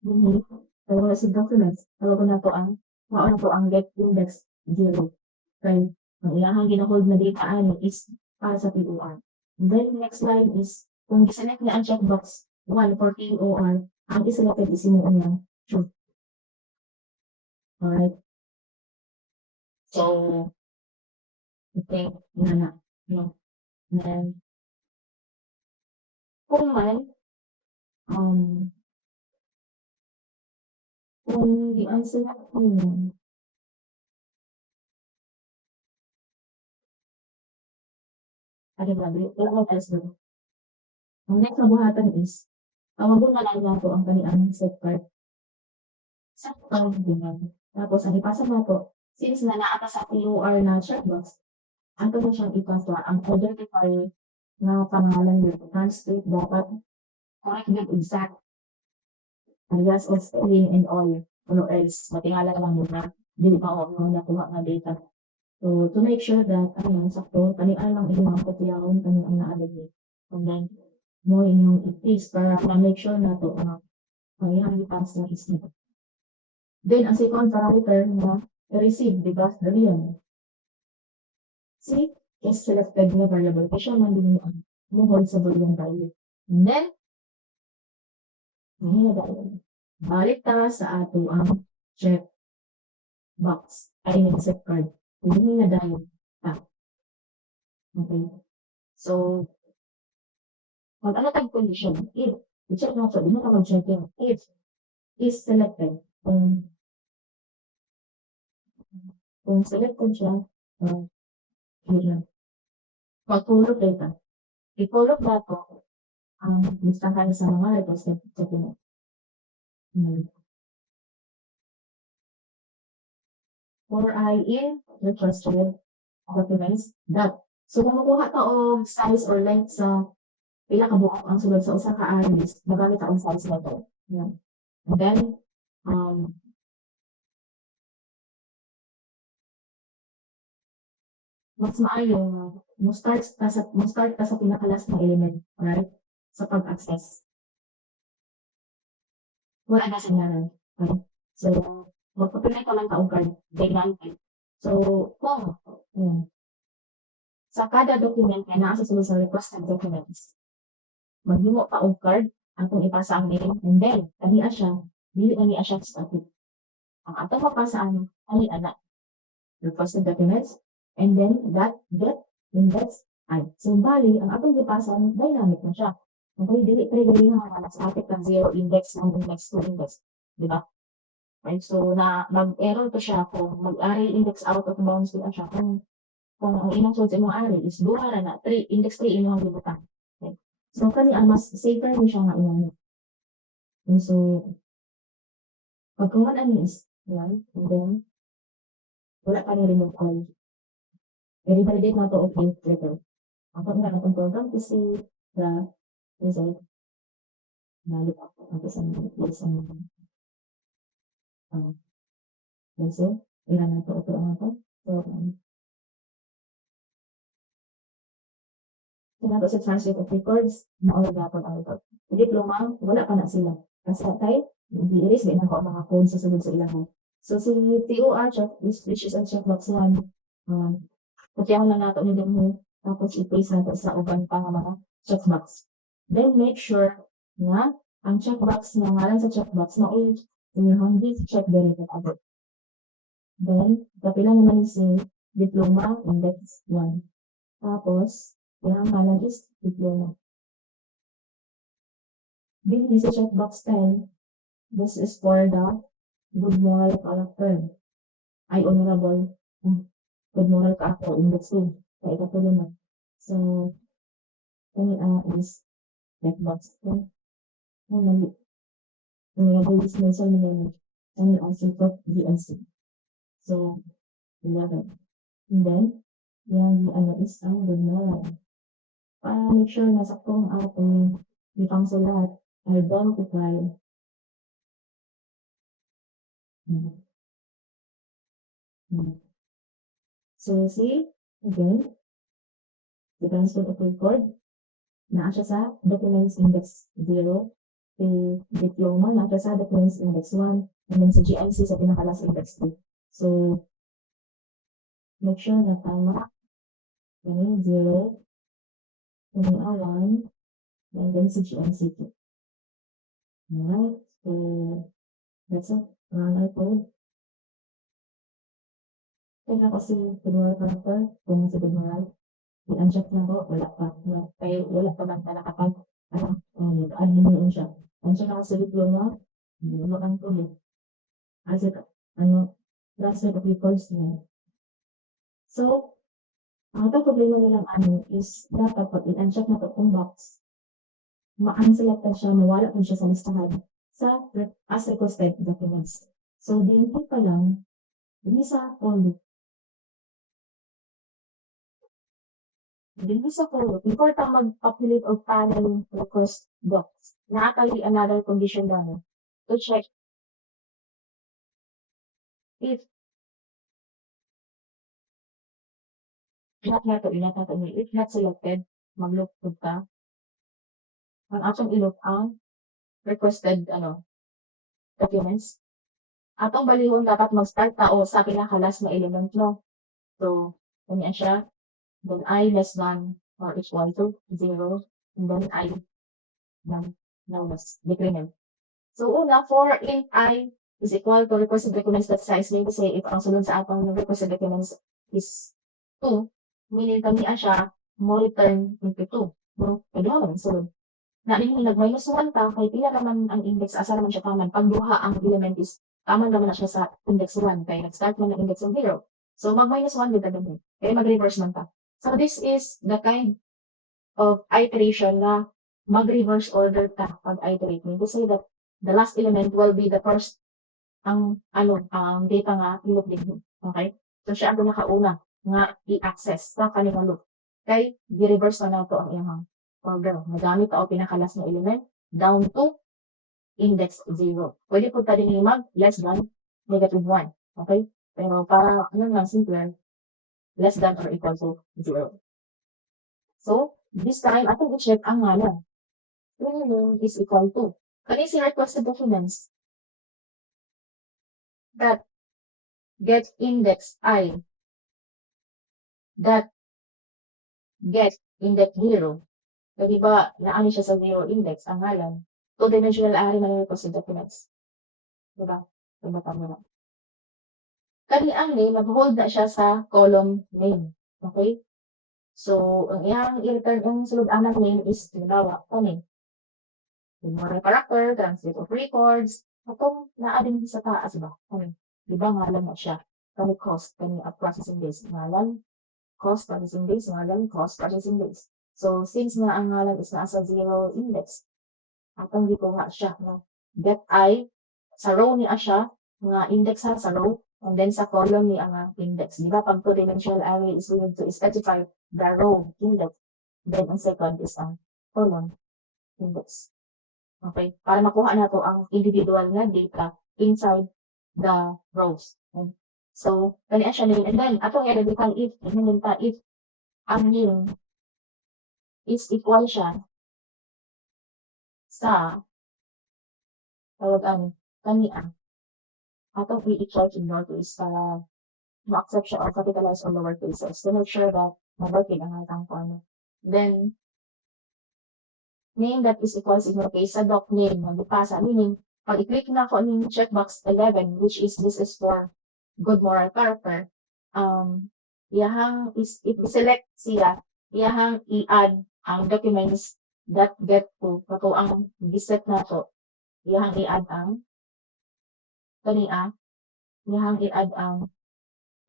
dili, tawag na si documents, tawag na to ang, mao na to ang get index 0. Okay? Ang ilahang ginahold na data ani is para sa TOR. And then, next line is, kung giselect na ang checkbox 1 for TOR, ang iselected is yung niya true. Alright? So, okay, yun na. No? And then, kung man, kung di ang select mo, ano ba, wala else doon. Ang next na buhatan is, tawagon na lang nato ang kanilang set card. Set card din. Tapos, ang ipasa nato, since na naata sa TOR na checkbox, ang na siyang ipasa ang identifier na pangalan dito. Translate dapat correct and exact. Alias of spelling and all. Ano else, matingala lang muna. Hindi pa ako nakuha nga data. So, to make sure that, ano, sakto, kanian lang ilang kopiyahon, kanian na alagay. And then, mo inyong i-paste para ma-make sure na to, ang iyang i-pass na is nito. Then, ang second parameter na receive, diba? Dali yan. See, is selected na variable. Kasi siya man din yung hold sa boolean value. And then, balik ta sa ato ang check box ay nag-set card. Hindi na dahil ta. Okay. So, pag ano tag condition, if, i-check na ito, hindi ka mag-check yun. If is selected, kung selected siya, here. Pag-follow data. I-follow na ito ang listahan sa mga requested document. For I in requested documents that. So, kung makuha ka o size or length sa pila ka buok ang sulod sa usa ka arrays, magamit ang size na to. Yan. And then, mas maayo mo start ka sa pinakalas na element, right? Sa pag-access. Wala na signalan. Right? So, magpapilay ka lang kaong card, dynamic. So, kung sa kada document na nasa sulod sa requested documents, maghimo pa og card, atong ipasa ang name, and then, kaniya siya, dili kaniya siya static. Ang atong mapasa ang anak, requested documents, and then that get index I. So, bali, ang atong ipasa, dynamic na siya. Okay, dili kay gali nga static ang 0 index, 1 index, 2 index. Diba? Right? So, na mag-error to siya kung mag-array index out of bounds sila siya. Kung ang inang source imong array is duha na 3, index 3 imong gibutan. Okay. So, kani ang mas safer ni siya nga inang. And so, pagkuhan ani is, yan, and then, wala pa ni remove all. I-validate na to of int letter. Ang nga natong program to see the result. Balik ako. Ang isang Okay, so, ilan na ito ang ito. So, sinabi sa transcript of records, maola dapat ang ito. Hindi diploma, wala pa na sila. Kasi tayo, i-erase din ako ang mga code sa sunod sa ilang. So, si TOR check, which is ang checkbox 1, pagyahan lang nato ni mo, tapos i-paste nato sa uban pa nga mga checkbox. Then, make sure na ang checkbox na ngalan sa checkbox na inyong check verified. Then, kapila naman si diploma index 1. Tapos, yung ngalan is diploma. Then, sa checkbox 10, this is for the good moral character. Ay honorable. Good moral character index 2. Kaya ikatuloy na. So, kani is checkbox 10. Mali. Honorable is Nelson Minero. Kani ang support GNC. So, 11. And then, yan is ang good moral. Para make sure na saktong ating ipang sa lahat, identify. So, see, again, the transfer of record, naa siya sa documents index 0, si diploma, naa siya sa documents index 1, and then sa GNC sa pinakalas index 2. So, make sure na tama, okay, 0, and then 1, and then sa GNC 2. Alright, so, that's it. Runner code. Kaya ako si Fedora Character, kung si Fedora, i-uncheck na ko, wala pa. Kaya wala pa man na nakapag, admin yun siya. Uncheck ako sa diploma, wala kang tuloy. As it, transfer of records niya. So, ang ito problema nilang is, dapat pag i-uncheck na itong box, ma-unselect siya, mawala po siya sa listahan sa as requested documents. So, din pa lang, hindi sa folder. Din sa folder, before ka mag-populate of panel request box, nakakali another condition doon to check if if not selected, mag-look ka. Ang atong i-look ang requested documents. Atong balihon dapat mag-start tao sa pinakalas na element no. So, ganyan siya. Then I less than or equal to 0. And then I less decrement. So, una, for int I is equal to requested documents that size. Maybe say, if ang sunod sa atong requested documents is 2, meaning kami siya mo return into 2. No? Pwede naman sunod. Na nung nag-minus 1 ta, kay pila naman ang index, asa naman siya taman. Pag duha ang element is, taman naman na siya sa index 1, kaya nag-start man ng index of 0. So, mag-minus 1 with the domain. Kaya mag-reverse man ta. So, this is the kind of iteration na mag-reverse order ta pag iterate. Mean to say that the last element will be the first ang data nga i-loop din. Okay? So, siya ang pinakauna nga i-access sa kanilang loop. Kay, di-reverse na to ang iyang order. Nagamit o pinakalas na element down to index 0. Pwede po tayo mag less than negative 1. Okay? Pero para simpler, less than or equal to 0. So, this time, atong i-check ang ngalan. Yung is equal to. Kani si requested documents that get index I that get index 0. So, diba, naano siya sa 0 index, ang ngalan. Two-dimensional array man yung requested documents. Diba? Diba tama na. Kani ang name, mag-hold na siya sa column name. Okay? So, ang iyang i-return ang sulod-anang name is, halimbawa, kani. Moral character, transcript of records, atong naadin sa taas ba? Kani. Diba ngalan na siya? Kani cost, kani at processing days. Ngalan, cost, processing days, ngalan, cost, processing days. So, since na ang ngalan is nasa 0 index, atong dito nga siya na get I, sa row niya siya, nga index ha sa row, and then sa column niya nga index. Di ba? Pag two-dimensional array is we need to specify the row index. Then, ang second is ang column index. Okay? Para makuha na to ang individual na data inside the rows. And so, kani siya name. And then, atong i-identify if, if ang name is equal siya sa tawagan kaniya. Atong i-check in notice para ma-accept siya or capitalize or lower cases to make sure that mabalkin ang atang form. Then, name that is equal in your case sa doc name na dipasa. Meaning, pag i-click na ko yung checkbox 11, which is this is for good moral character, if i-select siya, iyahang i-add ang documents that get to, kato ang giset na to, iyahang i-add ang kaniya, iyahang i-add ang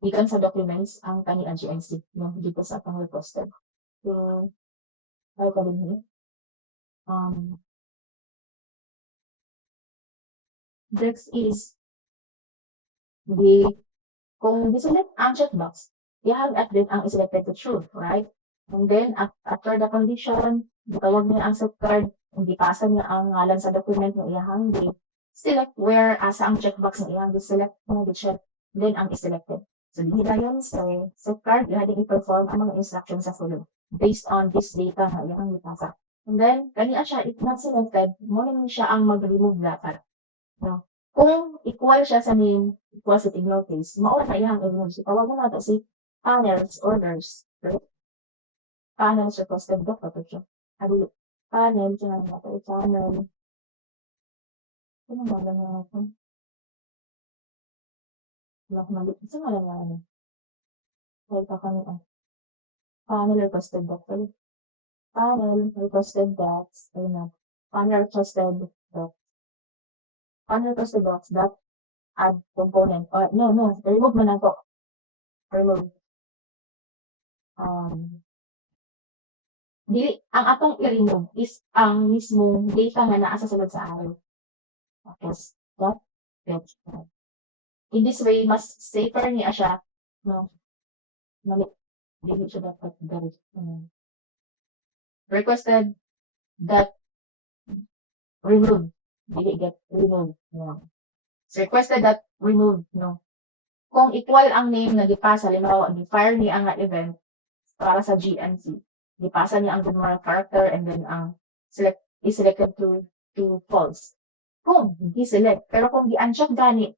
ikan sa documents ang kaniya GNC, no, dito sa atong requested. So, ay ka din here. Next is kung i-select ang checkbox, iyahang update ang i-selected to true, right? And then, after the condition, itawag niya ang safeguard, hindi pasa niya ang ngalan sa document ng iyahang select where asa ang checkbox ng iyahang select mo, check, then ang is-selected. So, hindi na yun sa safeguard, iyahang i-perform ang mga instructions sa follow based on this data na iyahang ipasa. And then, kaniya siya, if not selected, mo na siya ang mag-remove dapat. No? Kung equal siya sa name, equal sa ignore case, mauna na iyang i-remove. So, tawag mo na ito si panels, orders, right? Panels requested doc, ito siya. Ado, panel, siya na ito, panel. Ano ba lang nga ito? Wala ko mali. Isa nga lang nga ano. Kaya pa kami, panel requested doc. Panel requested docs, ayun na. Panel requested doc. Panel requested docs, that add component. No, remove mo na ito. Remove. Ang atong i-remove is ang mismong data nga naa sa sulod sa araw. Tapos, fetch. In this way, mas safer niya siya, no? Dili siya dapat gawin. Requested that remove. Dili get remove. No. So, requested that remove, no? Kung equal ang name na dipasa, limbawa, di-fire niya ang event para sa GNC. Dipasa niya ang good moral character and then ang is-selected to false. Kung hindi select, pero kung di-uncheck gani,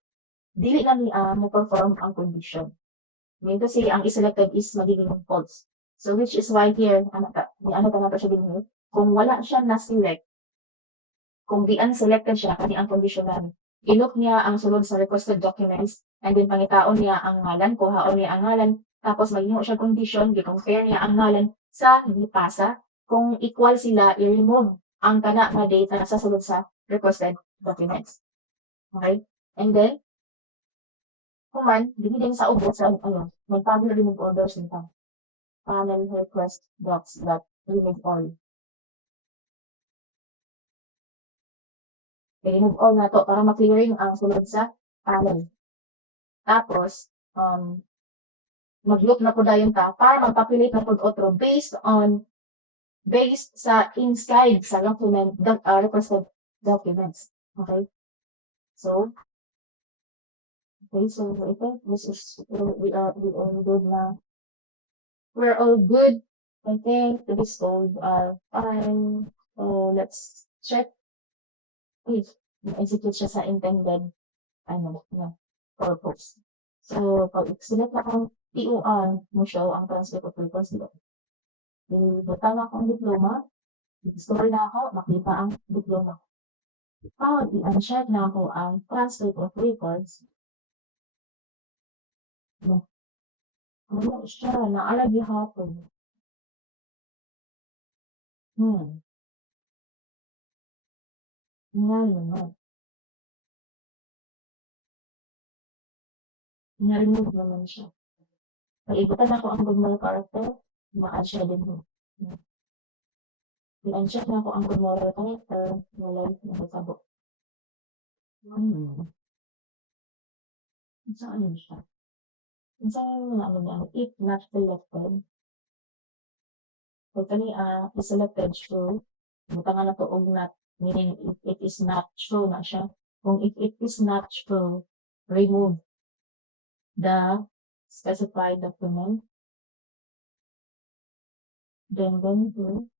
dili na niya mo perform ang condition. Mean to say, ang is-selected is magiging false. So, which is why here, ano ta na siya din here, kung wala siya na-select, kung di-unselected siya, kani ang condition gani, i-look niya ang sulod sa requested documents, and then pangitaon niya ang ngalan, kuhaon niya ang ngalan, tapos maghingo siya condition, gi-compare niya ang ngalan sa hindi pasa, kung equal sila, i-remove ang kana na data sa sulod sa requested documents. Okay? And then, kuman, din sa ubos sa mag-panel remove orders nito. Panel request docs that remove all. I-remove all na to para ma-clearing ang sulod sa panel. Tapos, mag-look na po dayon ta para mag-populate na po otro based sa inside sa document requested documents. Okay? So, I think this is, we are all good na. We're all good. I think the code are fine. So, let's check if execute siya sa intended purpose. So, pag select na akong TOR, mo show ang transcript of purpose dito. Ibutang akong diploma. I-store na ako, makita ang diploma. Pag i-uncheck na ako ang transcript of records, ano siya, naalagi hapon. Nga naman. Na-remove naman siya. Pag-ikutan ako ang good moral character, ma-add siya din mo. I-uncheck na ako ang good moral character, walay nakasabot. Saan yun siya? Saan yung if not selected, so kani is selected true, butangan na to og not, meaning if it is not true na siya. Kung if it is not true, remove the specified document. Then going to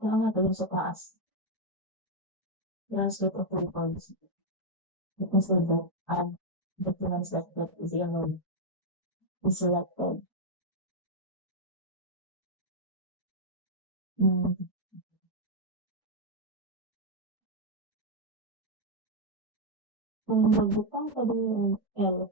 kaya nga ito yung sa taas. Translate of records. You can say that documents that zero is selected. Kung magbutang ka din yung L,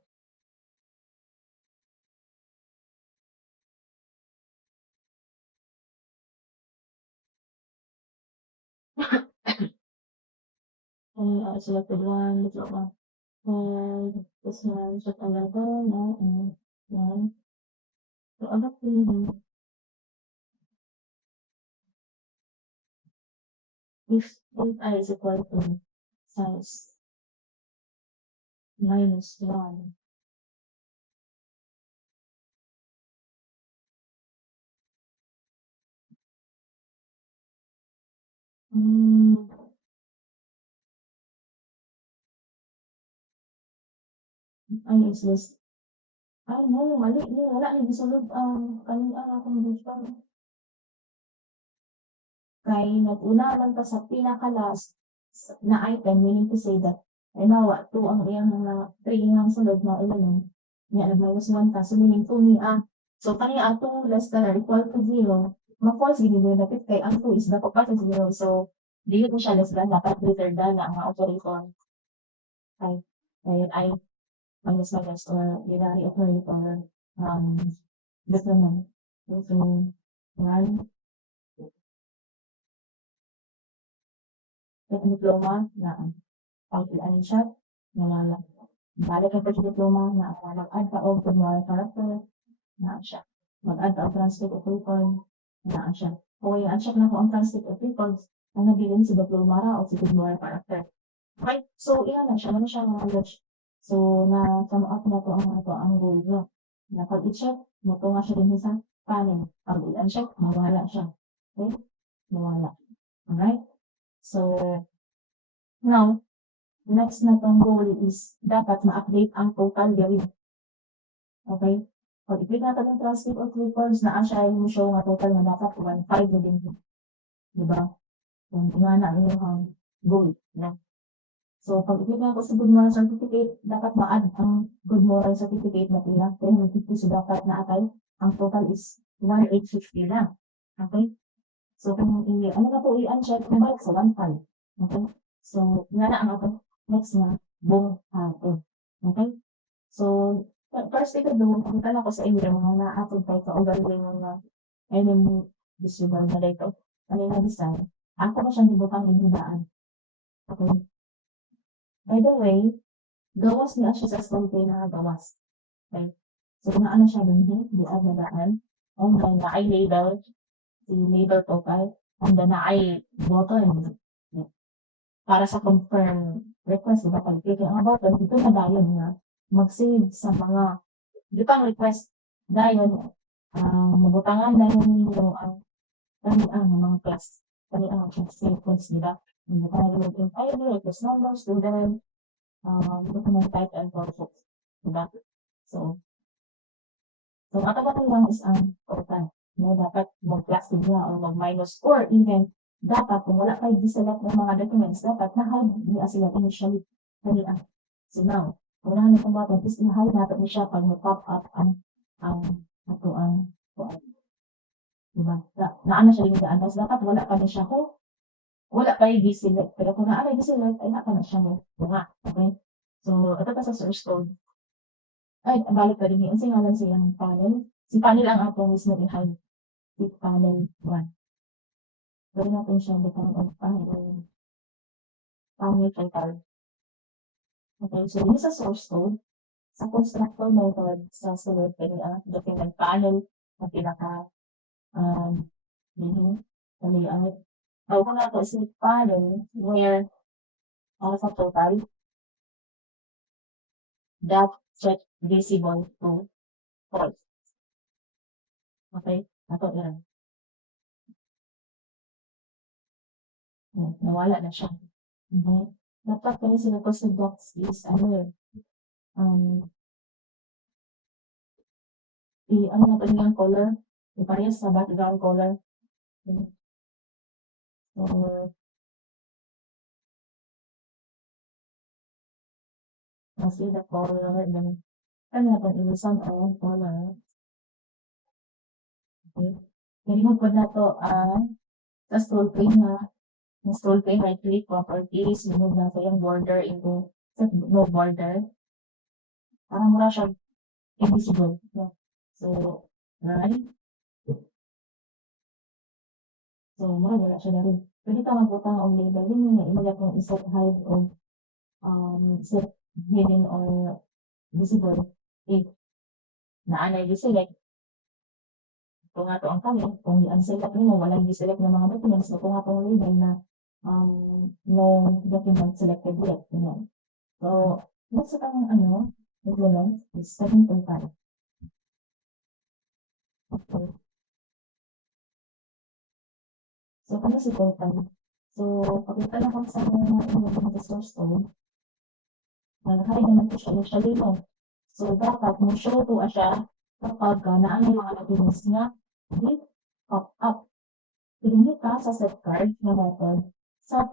selected one, ito ba? And this one, so talaga na, yan. So, agad ko yun. If I is equal to size minus 1, ay is this, ay no, mali, wala yung gisulod kanina akong gusto. Kay nag-una lang ta sa pinaka-last na item, meaning to say that, halimbawa, 2 ang iyang mga 3 ang sunod na element, niya nag-minus 1 ka, so meaning 2 ni so kaniya 2 less than or equal to 0, ma-false gid yung dapit kay ang 2 is dapat pa sa 0, so dili ko siya less than, dapat greater than na ang operator ay ay minus minus or binary operator decrement. So, 1 yung diploma na pag-ilan siya, nawala. Balik ang diploma na mag-add ka og more character, na siya. Mag-add ka og transcript of record, na siya. O yung uncheck na ko ang transcript of records, ang nabilin si diploma ra o si more character. Okay, so iyan na siya, ano siya mga knowledge. So, na sum up na to ang rule. Na pag i-check, nato nga siya din sa panel. Pag i-uncheck, mawala siya. Okay? Mawala. Alright? So, now, next na tong goal is dapat ma-update ang total diri. Okay? Pag i-click natin yung transcript of records na siya yung show nga total na dapat 1.5 na din. Diba? Kung nga na yung goal. No? So, pag i-click na ako sa good moral certificate, dapat ma-add ang good moral certificate na pila. 1050, so dapat na atay. Ang total is 1,850 na. Okay? So, kung ano na po i-uncheck, kung balik sa 1.5. Okay? So, nga na ang ako. Next na, boom, okay? So, first ito doon, punta na ako sa inyo, mga na-upload tayo ka, o galing mga, ayun, visible na dito. Kanina design. Ako na siyang hibutang hibudaan. Okay? By the way, gawas niya siya sa container na gawas. Okay? So, kung ano siya din, di-add na daan. And then, na ay label, si label profile, and then na ay button. Para sa confirm request, diba? Pag click ang button, dito na dayon nga mag-save sa mga ditang request dayon mabutangan dayon ninyo ang mga class ang request, diba? Hindi ka nalulog yung ID, request number, student, document type and purpose, diba? So ato ba lang is ang total. Dapat mag-class niya or mag-minus or even dapat kung wala kayo diselect ng mga documents, dapat na-hide niya sila initially kanina. So now, kung nahanap ang button, is i-hide natin niya siya pag mag-pop up ang diba? Naana siya yung daan. Tapos dapat wala pa na siya kung wala pa yung diselect. Pero kung naana yung diselect, ay naka na siya mo. Okay? So, ito pa sa source code. Ay, balik pa rin yun. Kasi nga lang silang panel. Si panel ang atong mismo i-hide. Si panel 1. Gawin natin siya become of panel title. Okay, so yun sa source code, sa constructor method, sa sunod, pwede ang document panel na pinaka layout. Kung na ito is panel where sa total that check visible to false. Okay, nato yan. Nawala na siya. Dapat kami sa requested box is ano yun, um, ano na pa yung color, iparehas sa background color. Hmm, so, see the color, then ano na pang ilisan ang color. Okay. I-remove ko na to ang sa scroll pane na yung scroll pane, right click, properties, remove na to yung border into set no border. Parang mura siya invisible. Yeah. So, right? So, mura wala siya na rin. Pwede ka magputang o label din yun, imagat kung iset hide o set hidden or visible. If naanay select kung ato ang kami, kung i-unselect nimo, walang i-select ng mga documents, so kung atong label na no document selected yet. Ganyan. So, next sa kang implement is 7.5. Okay. So, kami si total. So, pakita na kung sa mga source code, nag-hide naman po siya initially, no? So, dapat mo-show to siya kapag naan yung mga documents na di pop up. Pinili ka sa set card na method sa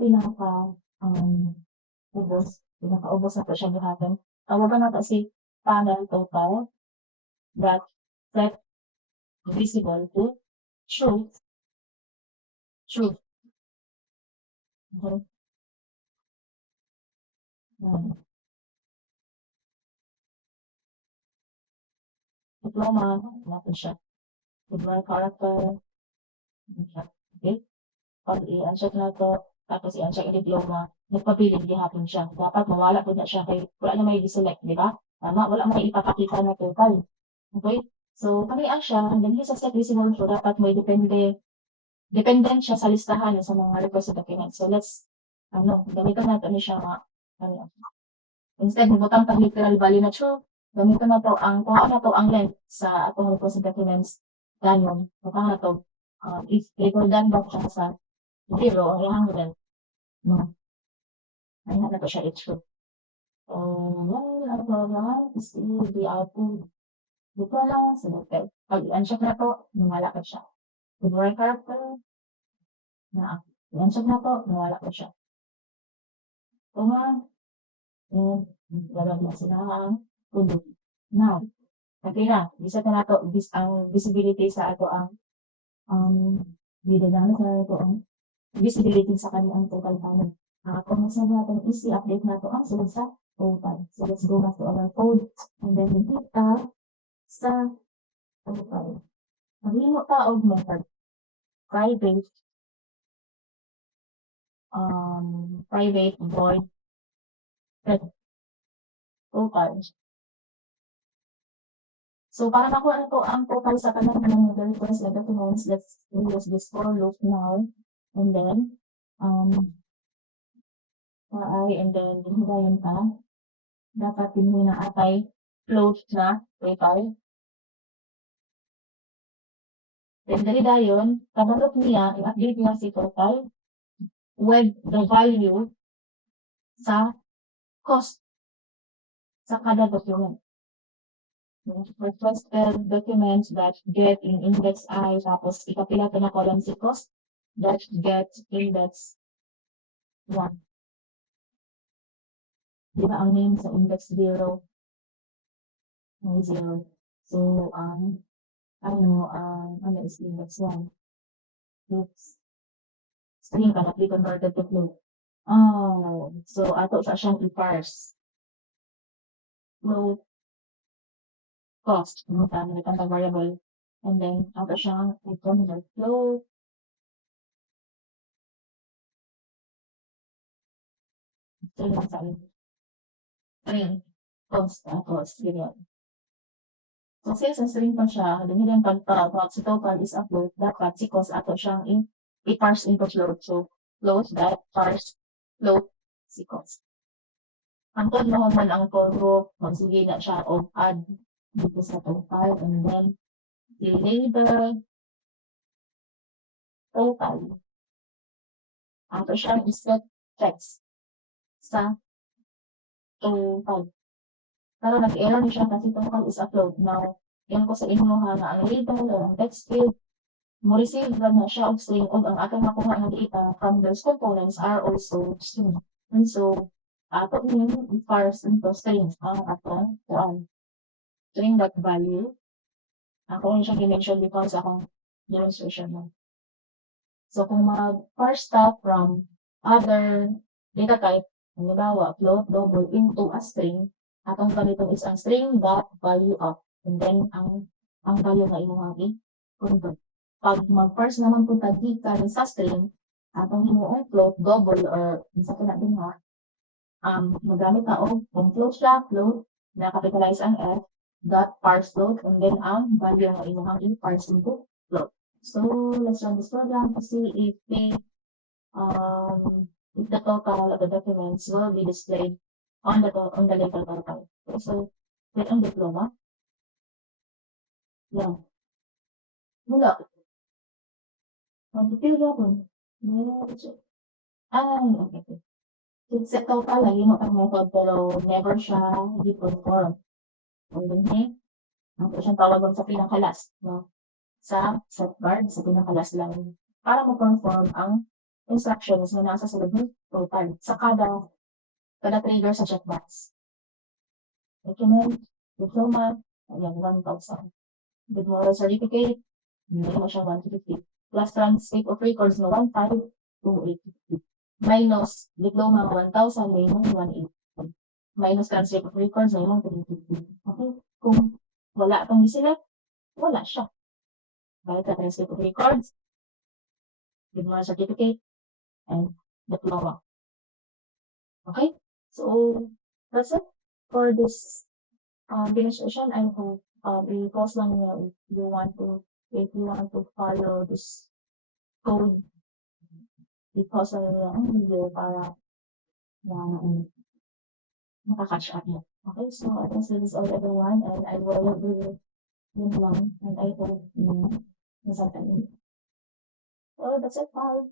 ubos, pinaka-ubos na po siya buhatin. Tawagan natin si panel total that set visible to true. True. Okay. Diploma, natin siya. Diploma character, okay? Pag i-uncheck na to, tapos i-uncheck ang diploma, nagpabiling gihapon siya. Dapat mawala po na siya kay wala na may select, di ba? Tama, wala may ipapakita na total. Okay? So, kamian siya, and then sa set visible so dapat may dependent siya sa listahan sa mga requested documents. So, gamitan natin siya instead, butang pag literal value na true, gamitan na to ang length sa atong requested documents. Ganyan, butang na to, if equal done ba siya sa 0, ang iyang length. No. Ayan na to siya i-true. So, yan, lang, is the output. Dito lang, selected. Pag i-uncheck na to, nawala pa siya. February character, i-uncheck na to, nawala pa siya. Tuma, and lalagyan sila ang tuloy. Now, okay na, isa na to, ang visibility sa ato ang video namin sa ito ang visibility sa kanilang total panel. Kung mas natin is i-update na to ang sunod sa total. So, let's go back to our code and then hit sa total. Maghimo ka og method private void set total. So, para makuha ko ang total sa kanang request na documents, let's use this for loop now. And then, and then, hidayon ka. Dapat pinuhin na atay float na total. Then, dali dayon, kabalot niya, i-update niya si total with the value sa cost sa kada document. Requested documents that get in index I, tapos ikapila to na column si cost that get index 1. Di ba ang name sa index 0? May 0. So, ano is index 1? Oops. String ka na, converted to float. So ato sa siyang i-parse. Float cost, tama na variable. And then, ato siyang i-convert float. String lang sa'yo. String. Cost, ganyan. So, since sa string pa siya, dahil pag si total is a float, dapat si cost ato siyang i-parse into float. So, float that parse float si cost. Hangtod mo man ang for group, magsige na siya o add dito sa total, and then the label total After siyang iset text sa to type. Pero nag-error ni siya kasi total is upload. Now, yan ko sa inyo ha na ang label o ang text field mo receive ra na siya og string ug ang atong makuha nga data from those components are also string. And so, ato yung i-parse into string ang atong string.value. Ako yung siya gi-mention before sa akong demonstration mo. So, kung mag-parse ta from other data type, halimbawa, float, double into a string, atong ganito is ang string.value of, and then ang value nga imuha i-convert. Pag mag-parse naman kung gikan sa string, atong himuong float, double, or isa ko na din ha, magamit na kung float siya, float, na-capitalize ang F, dot parse float, and then ang value nga imuhang i-parse into float. So, let's run this program to see if the total of the documents will be displayed on the label total. Okay, so, click on diploma. Yan. Wala. Mag-fill yapon. Okay. It's a total lagi mo ang method pero never siya i-perform. Okay? Ang siyang tawagon sa pinakalas, no? Sa set guard, sa pinakalas lang. Para mo-perform ang instructions na nasa sulod ng total sa kada trigger sa checkbox. Document, diploma, ayan, 1,000. Good moral certificate, hindi mo siya 150. Plus transcript of records na 1,500 to 850. Minus diploma 1,000 na yung 180. Minus transcript of records na yung 350. Okay? Kung wala pang i-select, wala siya. Balik sa transcript of records, good moral certificate, and diploma. Okay? So, that's it for this demonstration. I hope i-pause lang nyo if you want to follow this code. I-pause lang nyo ang video para makakatch up mo. Okay, so I think this is all everyone, and I will do yun lang, and I hope nasaktan nyo. So, that's it. Bye!